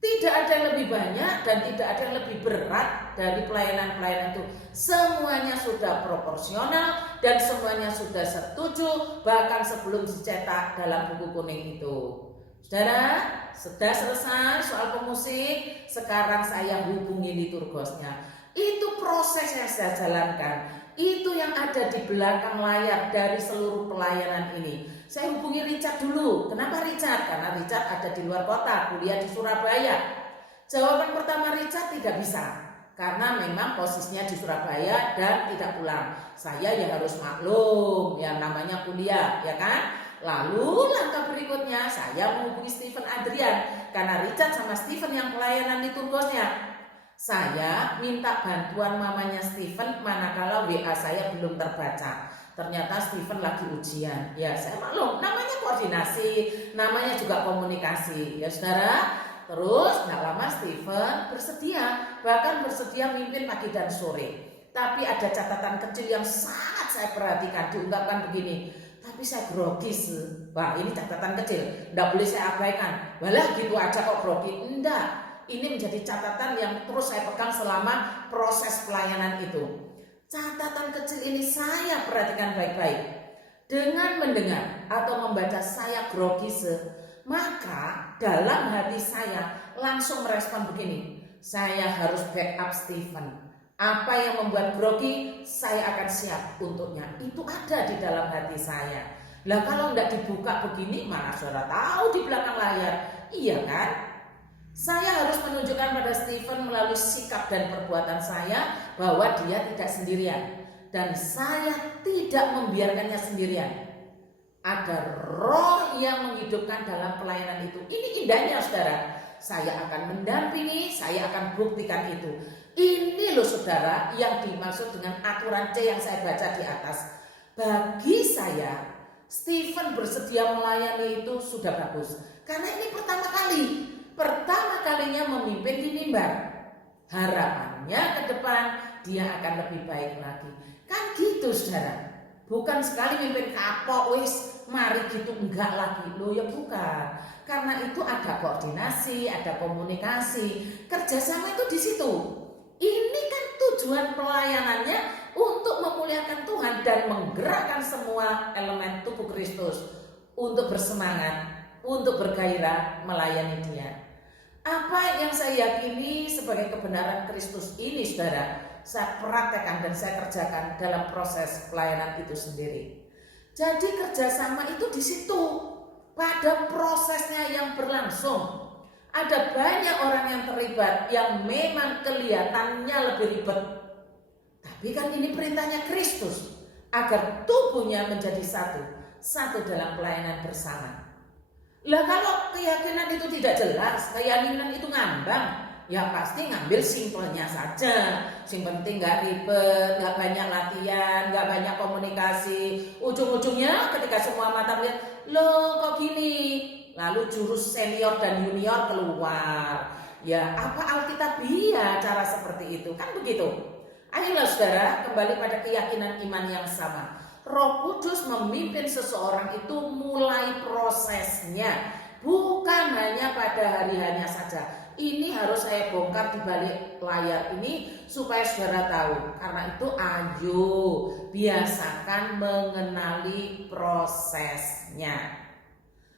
Tidak ada yang lebih banyak dan tidak ada yang lebih berat dari pelayanan-pelayanan itu. Semuanya sudah proporsional dan semuanya sudah setuju bahkan sebelum dicetak dalam buku kuning itu. Saudara, sudah selesai soal pemusik, sekarang saya hubungi liturgosnya. Itu proses yang saya jalankan. Itu yang ada di belakang layar dari seluruh pelayanan ini. Saya hubungi Richard dulu. Kenapa Richard? Karena Richard ada di luar kota, kuliah di Surabaya. Jawaban pertama Richard tidak bisa. Karena memang posisinya di Surabaya dan tidak pulang. Saya ya harus maklum, yang namanya kuliah, ya kan? Lalu langkah berikutnya saya menghubungi Stephen Adrian. Karena Richard sama Stephen yang pelayanan liturgosnya. Saya minta bantuan mamanya Stephen manakala WA saya belum terbaca. Ternyata Stephen lagi ujian. Ya saya maklum, namanya koordinasi, namanya juga komunikasi. Ya saudara, terus gak lama Stephen bersedia, bahkan bersedia mimpin pagi dan sore. Tapi ada catatan kecil yang sangat saya perhatikan, diungkapkan begini. Tapi saya grogi sih. Wah ini catatan kecil, gak boleh saya abaikan. Walah gitu aja kok grogi. Enggak. Ini menjadi catatan yang terus saya pegang selama proses pelayanan itu. Catatan kecil ini saya perhatikan baik-baik. Dengan mendengar atau membaca saya grogi, maka dalam hati saya langsung merespon begini. Saya harus backup Stephen. Apa yang membuat grogi, saya akan siap untuknya. Itu ada di dalam hati saya. Lah kalau nggak dibuka begini, mana saudara tahu di belakang layar? Iya kan? Saya harus menunjukkan pada Stephen melalui sikap dan perbuatan saya bahwa dia tidak sendirian. Dan saya tidak membiarkannya sendirian. Ada roh yang menghidupkan dalam pelayanan itu. Ini indahnya saudara. Saya akan mendampingi, saya akan buktikan itu. Ini loh saudara yang dimaksud dengan aturan C yang saya baca di atas. Bagi saya, Stephen bersedia melayani itu sudah bagus. Karena ini pertama kalinya memimpin di mimbar. Harapannya ke depan dia akan lebih baik lagi. Kan gitu saudara. Bukan sekali mimpin kapok wis mari gitu, enggak lagi. Loh ya bukan. Karena itu ada koordinasi, ada komunikasi, kerjasama itu di situ. Ini kan tujuan pelayanannya untuk memuliakan Tuhan dan menggerakkan semua elemen tubuh Kristus untuk bersemangat, untuk bergairah melayani Dia. Apa yang saya yakini sebagai kebenaran Kristus ini saudara, saya praktekkan dan saya kerjakan dalam proses pelayanan itu sendiri. Jadi kerjasama itu di situ, pada prosesnya yang berlangsung. Ada banyak orang yang terlibat yang memang kelihatannya lebih ribet. Tapi kan ini perintahnya Kristus agar tubuhnya menjadi satu. satu dalam pelayanan bersama. Lah kalau keyakinan itu tidak jelas, keyakinan itu ngambang, ya pasti ngambil simpelnya saja. Yang penting nggak ribet, nggak banyak latihan, nggak banyak komunikasi. Ujung-ujungnya ketika semua mata melihat, loh kok gini, lalu jurus senior dan junior keluar. Ya apa alkitabiah cara seperti itu, kan begitu. Ayolah saudara, kembali pada keyakinan iman yang sama. Roh Kudus memimpin seseorang itu mulai prosesnya, bukan hanya pada hari-harinya saja. Ini harus saya bongkar di balik layar ini supaya saudara tahu. Karena itu ayo biasakan mengenali prosesnya.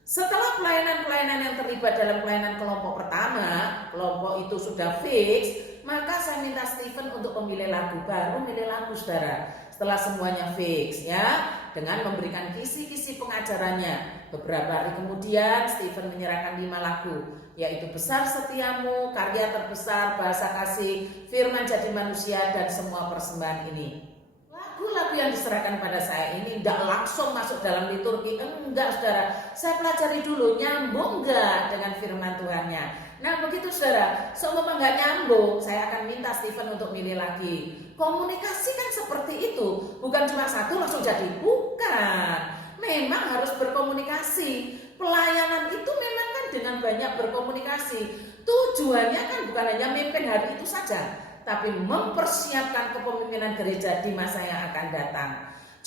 Setelah pelayanan-pelayanan yang terlibat dalam pelayanan kelompok pertama, kelompok itu sudah fix, maka saya minta Stephen untuk memilih lagu baru, memilih lagu saudara. Setelah semuanya fix ya, dengan memberikan kisi-kisi pengajarannya. Beberapa hari kemudian Stephen menyerahkan 5 lagu, yaitu Besar Setiamu, Karya Terbesar, Bahasa Kasih, Firman Jadi Manusia, dan semua persembahan ini. Lagu-lagu yang diserahkan pada saya ini tidak langsung masuk dalam liturgi, enggak saudara. Saya pelajari dulu, nyambung enggak dengan firman Tuhannya. Nah begitu saudara, seumpama enggak nyambung, saya akan minta Stephen untuk milih lagi. Komunikasi kan seperti itu, bukan cuma satu langsung jadi, bukan. Memang harus berkomunikasi. Pelayanan itu memang kan dengan banyak berkomunikasi. Tujuannya kan bukan hanya memimpin hari itu saja, tapi mempersiapkan kepemimpinan gereja di masa yang akan datang.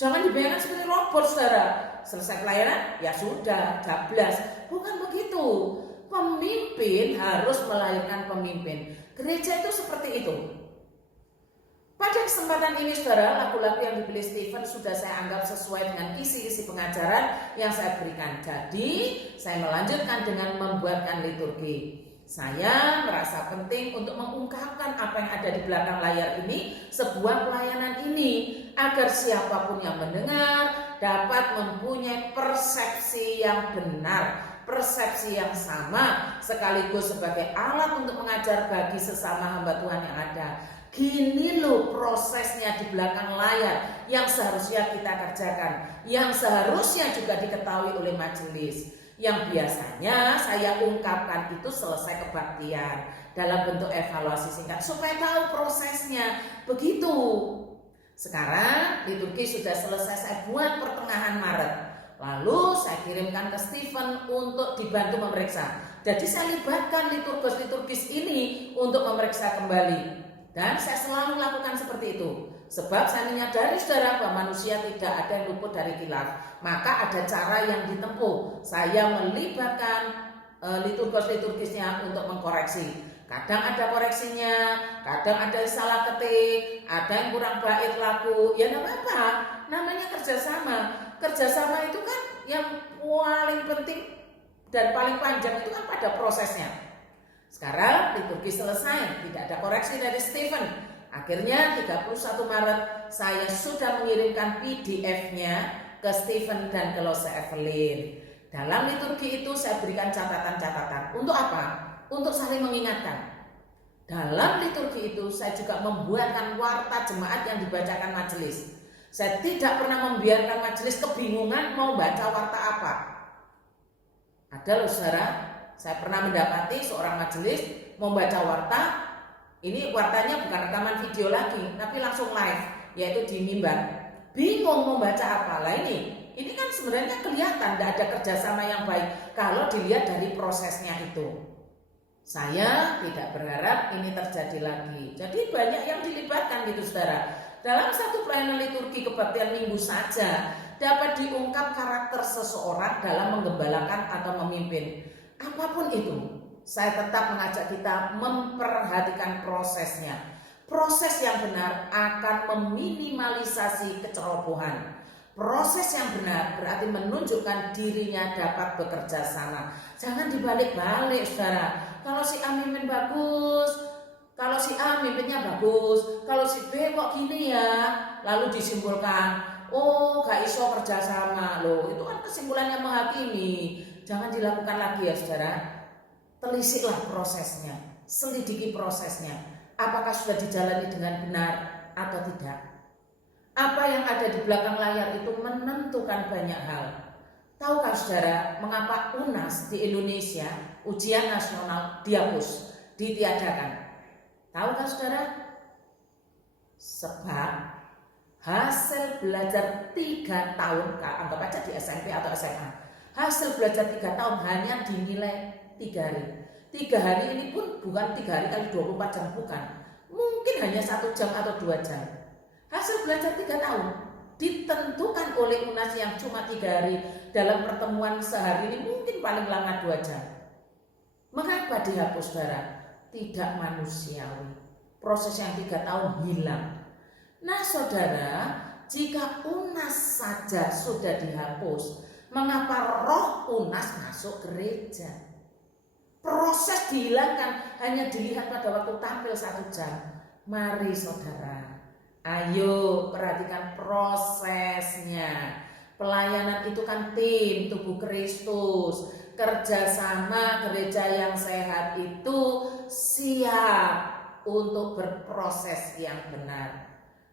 Jangan dibayangkan seperti robot saudara. Selesai pelayanan, ya sudah, jablas. Bukan begitu. Pemimpin harus melahirkan pemimpin. Gereja itu seperti itu. Pada kesempatan ini saudara, lagu-lagu yang dipilih Stephen sudah saya anggap sesuai dengan kisi-kisi pengajaran yang saya berikan. Jadi, saya melanjutkan dengan membuatkan liturgi. Saya merasa penting untuk mengungkapkan apa yang ada di belakang layar ini, sebuah pelayanan ini, agar siapapun yang mendengar dapat mempunyai persepsi yang benar, persepsi yang sama, sekaligus sebagai alat untuk mengajar bagi sesama hamba Tuhan yang ada. Gini loh prosesnya di belakang layar yang seharusnya kita kerjakan, yang seharusnya juga diketahui oleh majelis. Yang biasanya saya ungkapkan itu selesai kebaktian dalam bentuk evaluasi singkat supaya tahu prosesnya. Begitu. Sekarang liturgi sudah selesai saya buat pertengahan Maret. Lalu saya kirimkan ke Stephen untuk dibantu memeriksa. Jadi saya libatkan liturgis ini untuk memeriksa kembali. Dan saya selalu lakukan seperti itu. Sebab saya menyadari saudara bahwa manusia tidak ada yang luput dari khilaf. Maka ada cara yang ditempuh. Saya melibatkan liturgisnya untuk mengkoreksi. Kadang ada koreksinya, kadang ada salah ketik, ada yang kurang bait lagu. Ya tidak apa-apa, namanya kerjasama. Kerjasama itu kan yang paling penting dan paling panjang itu kan pada prosesnya. Sekarang liturgi selesai, tidak ada koreksi dari Stephen. Akhirnya 31 Maret saya sudah mengirimkan PDF-nya ke Stephen dan ke Lose Evelyn. Dalam liturgi itu saya berikan catatan-catatan. Untuk apa? Untuk saling mengingatkan. Dalam liturgi itu saya juga membuatkan warta jemaat yang dibacakan majelis. Saya tidak pernah membiarkan majelis kebingungan mau baca warta apa. Ada loh saudara, saya pernah mendapati seorang majelis membaca warta. Ini wartanya bukan rekaman video lagi, tapi langsung live, yaitu di mimbar. Bingung mau baca apa lah ini kan sebenarnya kelihatan tidak ada kerjasama yang baik kalau dilihat dari prosesnya itu. Saya tidak berharap ini terjadi lagi. Jadi banyak yang dilibatkan gitu saudara. Dalam satu pelayanan liturgi kebaktian minggu saja dapat diungkap karakter seseorang dalam menggembalakan atau memimpin. Apapun itu, saya tetap mengajak kita memperhatikan prosesnya. Proses yang benar akan meminimalisasi kecerobohan. Proses yang benar berarti menunjukkan dirinya dapat bekerja sama. Jangan dibalik-balik saudara. Kalau si A mimpin bagus, kalau si A mimpinnya bagus, kalau si B kok gini ya, lalu disimpulkan, oh gak iso kerja sama loh. Itu kan kesimpulannya menghakimi. Jangan dilakukan lagi ya saudara. Telisiklah prosesnya, selidiki prosesnya. Apakah sudah dijalani dengan benar atau tidak? Apa yang ada di belakang layar itu menentukan banyak hal. Tahukah saudara mengapa UNAS di Indonesia, ujian nasional dihapus, ditiadakan? Tahukah saudara? Sebab hasil belajar 3 tahun, anggap aja di SMP atau SMA, hasil belajar 3 tahun hanya dinilai 3 hari. 3 hari ini pun bukan 3 hari kali 24 jam, bukan. Mungkin hanya 1 jam atau 2 jam. Hasil belajar 3 tahun ditentukan oleh UNAS yang cuma 3 hari. Dalam pertemuan sehari ini mungkin paling lama 2 jam. Mengapa dihapus, saudara? Tidak manusiawi. Proses yang 3 tahun hilang. Nah saudara, jika UNAS saja sudah dihapus, mengapa roh UNAS masuk gereja? Proses dihilangkan, hanya dilihat pada waktu tampil 1 jam. Mari saudara, ayo perhatikan prosesnya. Pelayanan itu kan tim tubuh Kristus. Kerjasama gereja yang sehat itu siap untuk berproses yang benar.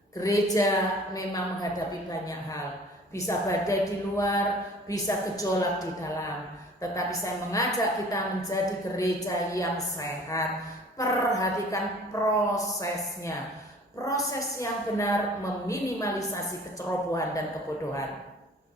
Gereja memang menghadapi banyak hal. Bisa badai di luar, bisa gejolak di dalam. Tetapi saya mengajak kita menjadi gereja yang sehat. Perhatikan prosesnya. Proses yang benar meminimalisasi kecerobohan dan kebodohan.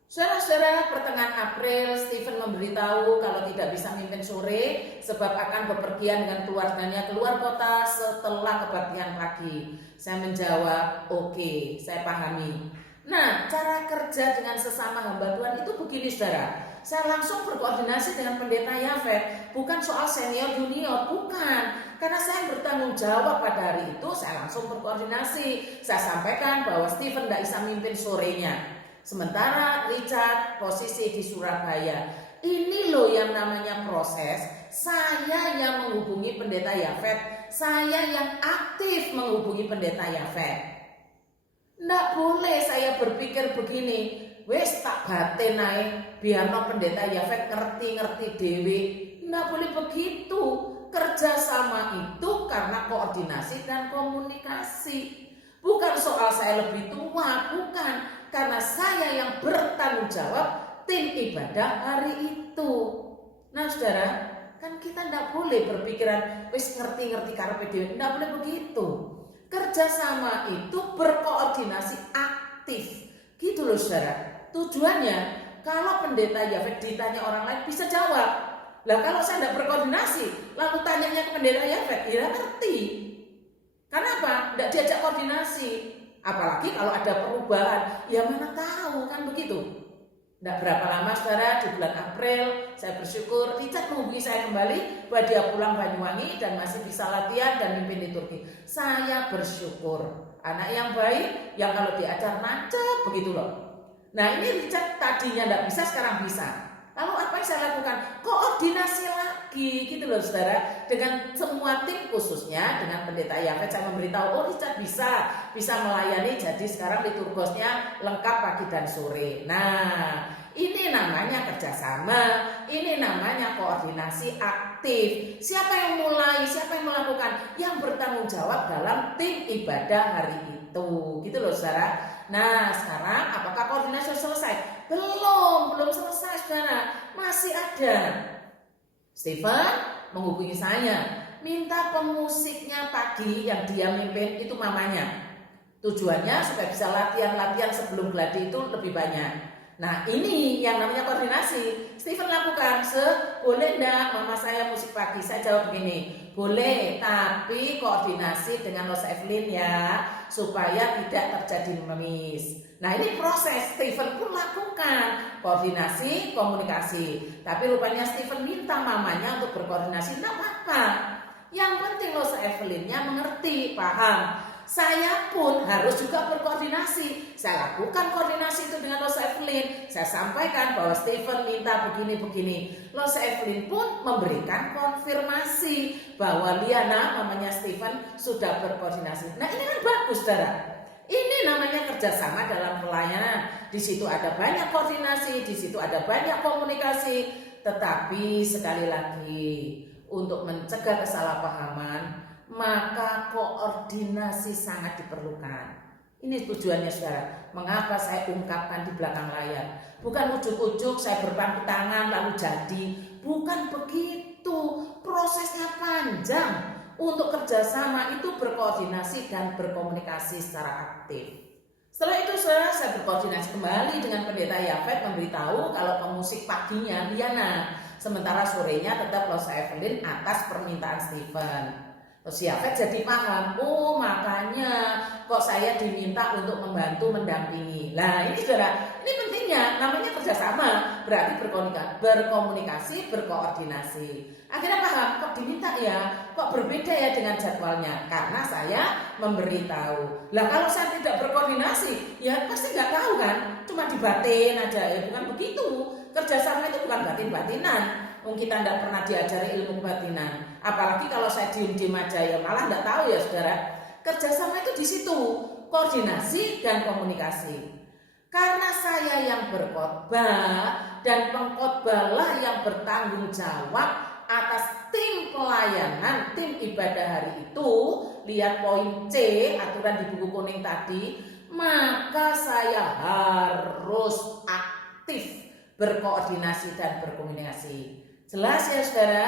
Saudara-saudara, pertengahan April Stephen memberitahu kalau tidak bisa mimpin sore sebab akan bepergian dengan keluarganya keluar kota setelah kebaktian pagi. Saya menjawab, oke, saya pahami. Nah, cara kerja dengan sesama hamba Tuhan itu begini saudara. Saya langsung berkoordinasi dengan pendeta Yafet, bukan soal senior junior, bukan. Karena saya bertanggung jawab pada hari itu, saya langsung berkoordinasi. Saya sampaikan bahwa Stephen tidak bisa mimpin sorenya. Sementara Richard posisi di Surabaya. Ini loh yang namanya proses. Saya yang menghubungi pendeta Yafet, saya yang aktif menghubungi pendeta Yafet. Nggak boleh saya berpikir begini, wes tak batin ae, biar no pendeta Yafet ngerti-ngerti dewe. Nggak boleh begitu. Kerjasama itu karena koordinasi dan komunikasi. Bukan soal saya lebih tua, bukan. Karena saya yang bertanggung jawab tim ibadah hari itu. Nah saudara, kan kita tidak boleh berpikiran wis ngerti-ngerti karpe dhewe, tidak boleh begitu. Kerjasama itu berkoordinasi aktif, gitu loh saudara. Tujuannya kalau pendeta Yafet ditanya orang lain bisa jawab. Lah kalau saya tidak berkoordinasi, lalu tanyanya ke pendeta Yafet, ya ngerti. Kenapa? Tidak diajak koordinasi. Apalagi kalau ada perubahan, ya mana tahu kan begitu. Tidak berapa lama saudara, di bulan April saya bersyukur Richard menghubungi saya kembali bahwa dia pulang Banyuwangi dan masih bisa latihan dan mimpin liturgi. Saya bersyukur, anak yang baik yang kalau diajar nancep begitu loh. Nah ini Richard tadinya tidak bisa, sekarang bisa. Lalu apa yang saya lakukan? Koordinasi lagi gitu loh saudara. Dengan semua tim, khususnya dengan pendeta Yafet, saya memberitahu, oh Richard bisa melayani. Jadi sekarang liturgosnya lengkap pagi dan sore. Nah ini namanya kerjasama, ini namanya koordinasi aktif. Siapa yang mulai, siapa yang melakukan? Yang bertanggung jawab dalam tim ibadah hari itu. Gitu loh saudara. Nah sekarang apakah koordinasi selesai? Belum selesai saudara, masih ada. Stephen menghubungi saya, minta pemusiknya pagi yang dia mimpin itu mamanya. Tujuannya supaya bisa latihan sebelum gladi itu lebih banyak. Nah ini yang namanya koordinasi. Stephen lakukan, boleh enggak mama saya musik pagi? Saya jawab begini, boleh, tapi koordinasi dengan Los Evelyn ya, supaya tidak terjadi mengemis. Nah ini proses, Stephen pun lakukan koordinasi, komunikasi. Tapi rupanya Stephen minta mamanya untuk berkoordinasi, enggak apa-apa. Yang penting Los Evelynnya mengerti, paham. Saya pun harus juga berkoordinasi. Saya lakukan koordinasi itu dengan Los Evelyn. Saya sampaikan bahwa Stephen minta begini-begini. Los Evelyn pun memberikan konfirmasi bahwa Liana, mamanya Stephen, sudah berkoordinasi. Nah ini kan bagus saudara. Ini namanya kerjasama dalam pelayanan. Di situ ada banyak koordinasi, di situ ada banyak komunikasi. Tetapi sekali lagi, untuk mencegah kesalahpahaman, maka koordinasi sangat diperlukan. Ini tujuannya saudara. Mengapa saya ungkapkan di belakang layar? Bukan ujuk-ujuk saya berpangku tangan lalu jadi. Bukan begitu. Prosesnya panjang. Untuk kerjasama itu berkoordinasi dan berkomunikasi secara aktif. Setelah itu saya berkoordinasi kembali dengan pendeta Yafet, memberitahu kalau pemusik paginya Liana, sementara sorenya tetap Rosa Evelyn atas permintaan Stephen. Terus Yafet jadi paham, oh makanya kok saya diminta untuk membantu mendampingi. Nah ini saudara, ini pentingnya, namanya kerjasama, berarti berkomunikasi, berkoordinasi. Akhirnya paham, kok diminta ya, kok berbeda ya dengan jadwalnya, karena saya memberitahu. Lah kalau saya tidak berkoordinasi, ya pasti nggak tahu kan, cuma dibatin aja, ya bukan begitu. Kerjasama itu bukan batin-batinan. Kita tidak pernah diajari ilmu kebatinan. Apalagi kalau saya diem-diem aja ya malah tidak tahu ya saudara. Kerjasama itu di situ, koordinasi dan komunikasi. Karena saya yang berkhotbah dan pengkhotbahlah yang bertanggung jawab atas tim pelayanan, tim ibadah hari itu, lihat poin C aturan di buku kuning tadi, maka saya harus aktif berkoordinasi dan berkomunikasi. Jelas ya saudara?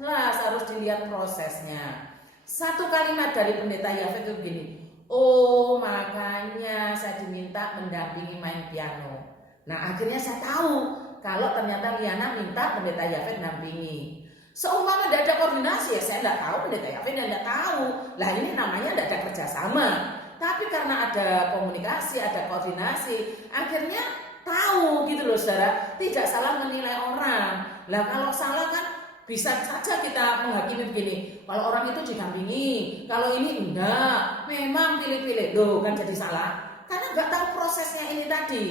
Jelas, harus dilihat prosesnya. Satu kalimat dari pendeta Yafet itu begini, oh makanya saya diminta mendampingi main piano. Nah akhirnya saya tahu kalau ternyata Liana minta pendeta Yafet mendampingi. Seumpama tidak ada koordinasi ya saya tidak tahu, pendeta Yafet tidak tahu. Lah ini namanya tidak ada kerjasama. Tapi karena ada komunikasi, ada koordinasi, akhirnya tahu gitu loh saudara. Tidak salah menilai orang. Lah kalau salah kan bisa saja kita menghakimi begini, kalau orang itu didampingi, kalau ini enggak, memang pilih-pilih, loh kan jadi salah. Karena enggak tahu prosesnya ini tadi.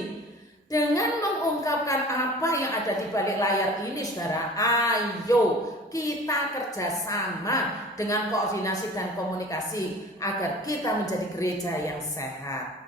Dengan mengungkapkan apa yang ada di balik layar ini saudara, ayo kita kerjasama dengan koordinasi dan komunikasi agar kita menjadi gereja yang sehat.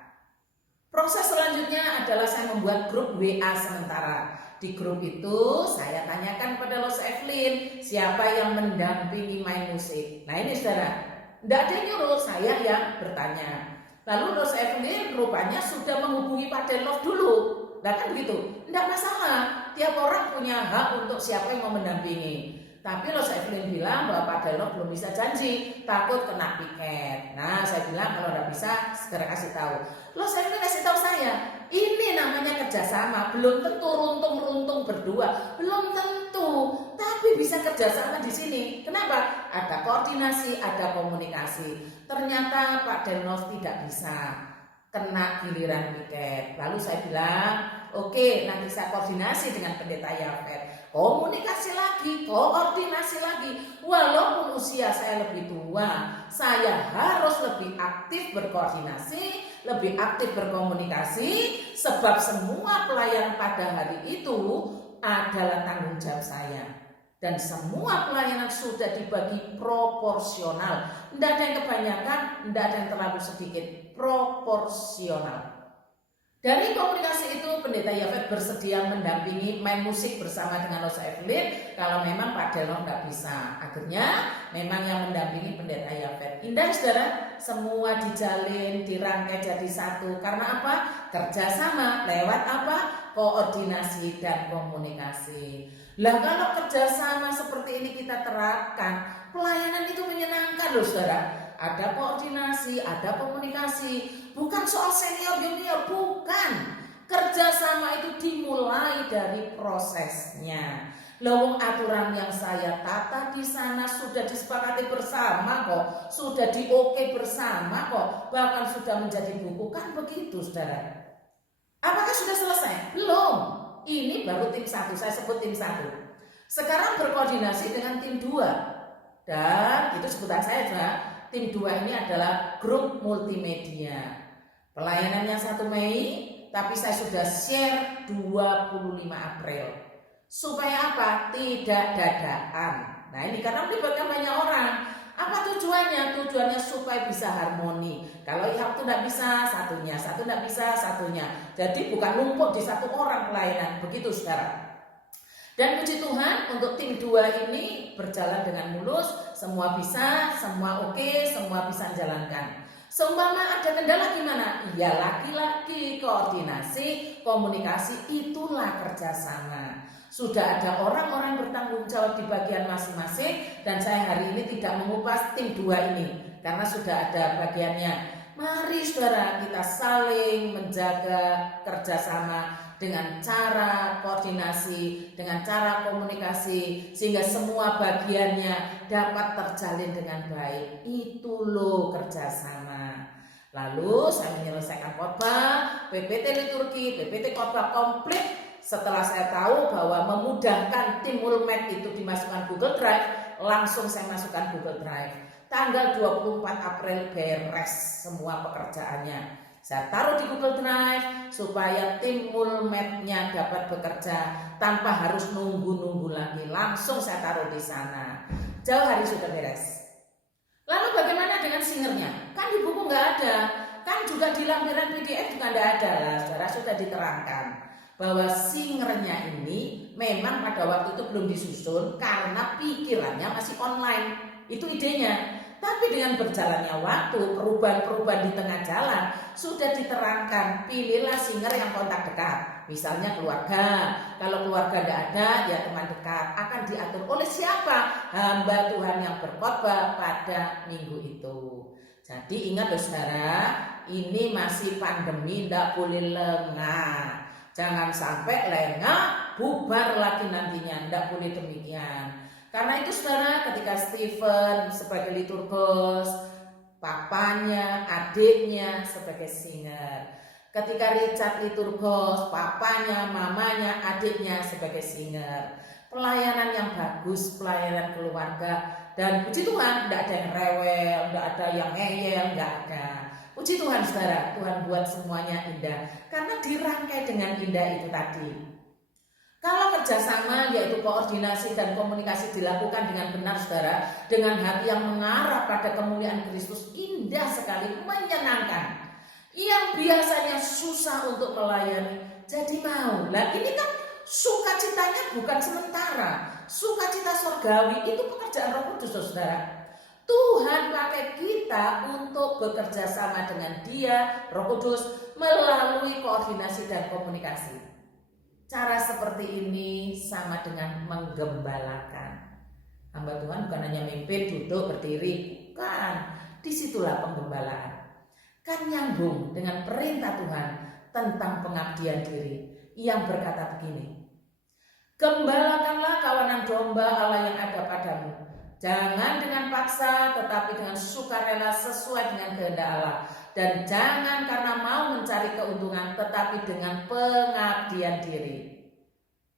Proses selanjutnya adalah saya membuat grup WA sementara. Di grup itu saya tanyakan pada Rosa Evelyn siapa yang mendampingi main musik. Nah ini saudara, tidak ada yang nyuruh, saya yang bertanya. Lalu Rosa Evelyn rupanya sudah menghubungi Pak Denlov dulu. Nah kan begitu, tidak masalah, tiap orang punya hak untuk siapa yang mau mendampingi. Tapi Rosa Evelyn bilang bahwa Pak Denlov belum bisa janji, takut kena piket. Nah saya bilang kalau tidak bisa segera kasih tahu. Rosa Evelyn kasih tahu saya, ini namanya kerjasama, belum tentu runtung-runtung berdua, belum tentu, tapi bisa kerjasama di sini. Kenapa? Ada koordinasi, ada komunikasi. Ternyata Pak Denlov tidak bisa, kena giliran piket. Lalu saya bilang, oke, nanti saya koordinasi dengan pendeta Yafet. Komunikasi lagi, koordinasi lagi. Walaupun usia saya lebih tua, saya harus lebih aktif berkoordinasi, lebih aktif berkomunikasi, sebab semua pelayan pada hari itu adalah tanggung jawab saya. Dan semua pelayanan sudah dibagi proporsional. Tidak ada yang kebanyakan, tidak ada yang terlalu sedikit, proporsional. Dari komunikasi itu pendeta Yafet bersedia mendampingi main musik bersama dengan Rosa Evelyn kalau memang Pak Denlov tidak bisa. Akhirnya memang yang mendampingi pendeta Yafet. Indah saudara, semua dijalin, dirangkai jadi satu. Karena apa? Kerjasama lewat apa? Koordinasi dan komunikasi. Lah kalau kerjasama seperti ini kita terapkan, pelayanan itu menyenangkan loh saudara. Ada koordinasi, ada komunikasi, bukan soal senior junior, bukan. Kerjasama itu dimulai dari prosesnya. Lawang aturan yang saya tata di sana sudah disepakati bersama kok, sudah di-oke bersama kok, bahkan sudah menjadi buku, kan begitu saudara. Apakah sudah selesai? Belum. Ini baru tim 1, saya sebut tim 1. Sekarang berkoordinasi dengan tim 2. Dan itu sebutan saya saudara. Tim 2 ini adalah grup multimedia. Pelayanannya 1 Mei, tapi saya sudah share 25 April. Supaya apa? Tidak dadakan. Nah ini karena melibatkan banyak orang. Apa tujuannya? Tujuannya supaya bisa harmoni. Kalau satu tidak bisa, satunya. Satu tidak bisa, satunya. Jadi bukan numpuk di satu orang pelayanan. Begitu saudara. Dan puji Tuhan untuk tim 2 ini berjalan dengan mulus, semua bisa, semua oke, semua bisa jalankan. Seumpama ada kendala gimana? Ya lagi-lagi koordinasi, komunikasi, itulah kerjasama. Sudah ada orang-orang bertanggung jawab di bagian masing-masing, dan saya hari ini tidak mengupas tim 2 ini karena sudah ada bagiannya. Mari saudara, kita saling menjaga kerjasama dengan cara koordinasi, dengan cara komunikasi, sehingga semua bagiannya dapat terjalin dengan baik. Itu loh kerjasama. Lalu saya menyelesaikan khotbah, PPT liturgi, PPT khotbah komplit. Setelah saya tahu bahwa memudahkan tim Mulmed itu dimasukkan Google Drive, langsung saya masukkan Google Drive. Tanggal 24 April beres semua pekerjaannya. Saya taruh di Google Drive supaya tim Mulmednya dapat bekerja tanpa harus nunggu-nunggu lagi. Langsung saya taruh di sana. Jauh hari sudah beres. Lalu bagaimana dengan singernya? Kan di buku nggak ada. Kan juga di lampiran PDF juga nggak ada. Lah, saudara sudah diterangkan bahwa singernya ini memang pada waktu itu belum disusun karena pikirannya masih online. Itu idenya. Tapi dengan berjalannya waktu, perubahan-perubahan di tengah jalan sudah diterangkan, pilihlah singer yang kontak dekat. Misalnya keluarga, kalau keluarga tidak ada, ya teman dekat. Akan diatur oleh siapa? Hamba Tuhan yang berkhotbah pada minggu itu. Jadi ingat loh saudara, ini masih pandemi, tidak boleh lengah. Jangan sampai lengah, bubar lagi nantinya, tidak boleh demikian. Karena itu saudara, ketika Stephen sebagai liturgos, papanya, adiknya sebagai singer. Ketika Richard liturgos, papanya, mamanya, adiknya sebagai singer. Pelayanan yang bagus, pelayanan keluarga. Dan puji Tuhan, tidak ada yang rewel, tidak ada yang ngeyel, tidak ada. Puji Tuhan saudara, Tuhan buat semuanya indah. Karena dirangkai dengan indah itu tadi. Kalau kerjasama yaitu koordinasi dan komunikasi dilakukan dengan benar saudara, dengan hati yang mengarah pada kemuliaan Kristus, indah sekali, menyenangkan. Yang biasanya susah untuk melayani jadi mau. Nah ini kan sukacitanya bukan sementara. Sukacita surgawi itu pekerjaan Roh Kudus saudara. Tuhan pakai kita untuk bekerja sama dengan Dia, Roh Kudus, melalui koordinasi dan komunikasi. Cara seperti ini sama dengan menggembalakan. Hamba Tuhan bukan hanya mimpin, duduk, berdiri, bukan. Disitulah penggembalaan. Kan nyambung dengan perintah Tuhan tentang pengabdian diri yang berkata begini. Gembalakanlah kawanan domba Allah yang ada padamu. Jangan dengan paksa tetapi dengan sukarela sesuai dengan kehendak Allah. Dan jangan karena mau mencari keuntungan tetapi dengan pengabdian diri.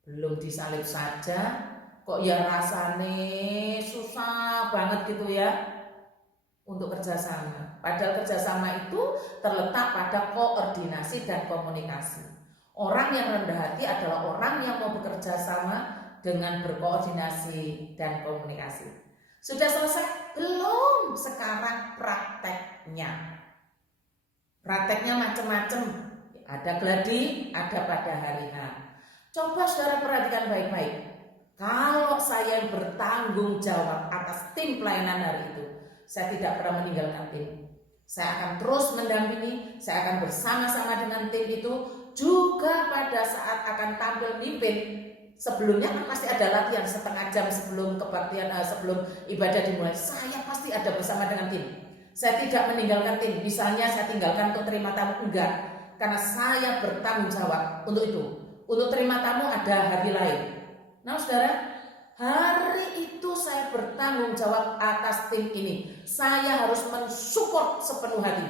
Belum disalib saja kok ya rasane susah banget gitu ya untuk kerjasama. Padahal kerjasama itu terletak pada koordinasi dan komunikasi. Orang yang rendah hati adalah orang yang mau bekerja sama dengan berkoordinasi dan komunikasi. Sudah selesai? Belum. Sekarang prakteknya. Prakteknya macam-macam. Ada gladi, ada pada hari H. Coba saudara perhatikan baik-baik. Kalau saya bertanggung jawab atas tim pelayanan hari itu, saya tidak pernah meninggalkan tim. Saya akan terus mendampingi, saya akan bersama-sama dengan tim itu. Juga pada saat akan tampil mimpin, sebelumnya kan pasti ada latihan setengah jam sebelum kebaktian, sebelum ibadah dimulai. Saya pasti ada bersama dengan tim. Saya tidak meninggalkan tim. Misalnya saya tinggalkan untuk terima tamu, enggak. Karena saya bertanggung jawab untuk itu. Untuk terima tamu ada hari lain. Nah saudara, hari itu saya bertanggung jawab atas tim ini. Saya harus mensupport sepenuh hati.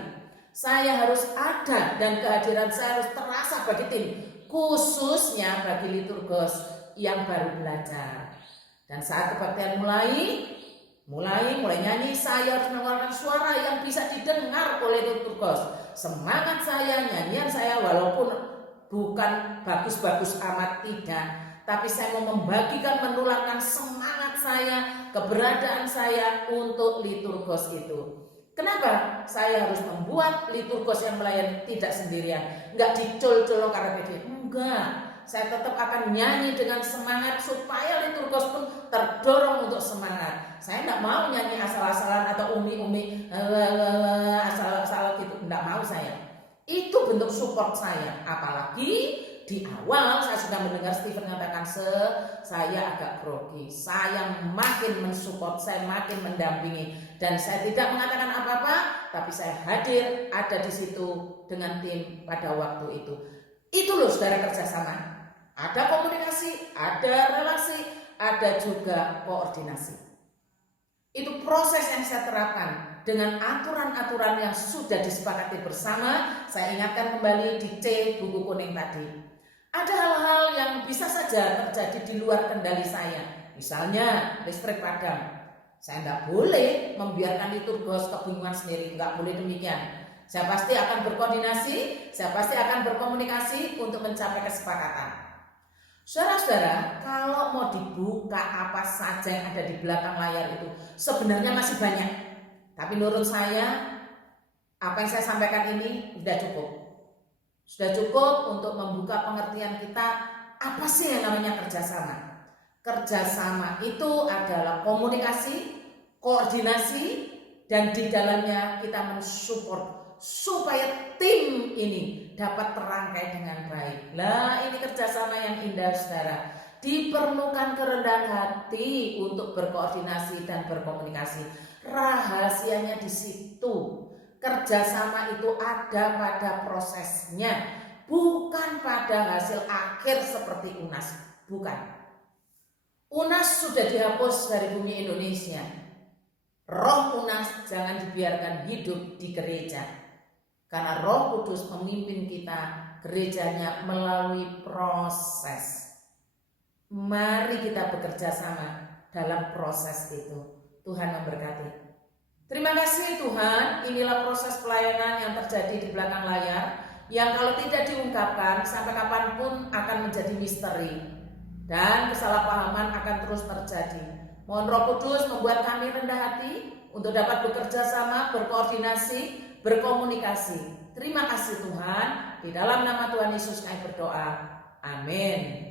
Saya harus ada dan kehadiran saya harus terasa bagi tim. Khususnya bagi liturgos yang baru belajar. Dan saat kebaktian mulai nyanyi, saya harus mengeluarkan suara yang bisa didengar oleh liturgos. Semangat saya, nyanyian saya walaupun bukan bagus-bagus amat tidak, tapi saya mau membagikan, menularkan semangat saya, keberadaan saya untuk liturgos itu. Kenapa? Saya harus membuat liturgos yang melayani tidak sendirian, enggak dicol-col karena begitu. Enggak. Saya tetap akan nyanyi dengan semangat supaya liturgos pun terdorong untuk semangat. Saya tidak mau nyanyi asal-asalan atau umi-umi asal-asalan bentuk support saya. Apalagi di awal saya sudah mendengar Stephen mengatakan saya agak grogi, saya makin mensupport, saya makin mendampingi, dan saya tidak mengatakan apa-apa, tapi saya hadir ada di situ dengan tim pada waktu itu. Itu loh saudara, kerjasama. Ada komunikasi, ada relasi, ada juga koordinasi. Itu proses yang saya terapkan dengan aturan-aturan yang sudah disepakati bersama. Saya ingatkan kembali di C buku kuning tadi. Ada hal-hal yang bisa saja terjadi di luar kendali saya. Misalnya listrik padam. Saya tidak boleh membiarkan itu bos kebingungan sendiri. Tidak boleh demikian. Saya pasti akan berkoordinasi, saya pasti akan berkomunikasi untuk mencapai kesepakatan. Saudara-saudara, kalau mau dibuka apa saja yang ada di belakang layar itu sebenarnya masih banyak. Tapi menurut saya, apa yang saya sampaikan ini sudah cukup. Sudah cukup untuk membuka pengertian kita apa sih yang namanya kerjasama. Kerjasama itu adalah komunikasi, koordinasi, dan di dalamnya kita mensupport supaya tim ini dapat terangkai dengan baik. Lah, ini kerjasama yang indah saudara. Diperlukan kerendahan hati untuk berkoordinasi dan berkomunikasi. Rahasianya di situ. Kerjasama itu ada pada prosesnya, bukan pada hasil akhir seperti UNAS. Bukan. UNAS sudah dihapus dari bumi Indonesia. Roh UNAS jangan dibiarkan hidup di gereja. Karena Roh Kudus memimpin kita, gerejanya melalui proses. Mari kita bekerja sama dalam proses itu. Tuhan memberkati. Terima kasih Tuhan, inilah proses pelayanan yang terjadi di belakang layar, yang kalau tidak diungkapkan sampai kapanpun akan menjadi misteri, dan kesalahpahaman akan terus terjadi. Mohon Roh Kudus membuat kami rendah hati untuk dapat bekerja sama, berkoordinasi, berkomunikasi. Terima kasih Tuhan, di dalam nama Tuhan Yesus kami berdoa. Amin.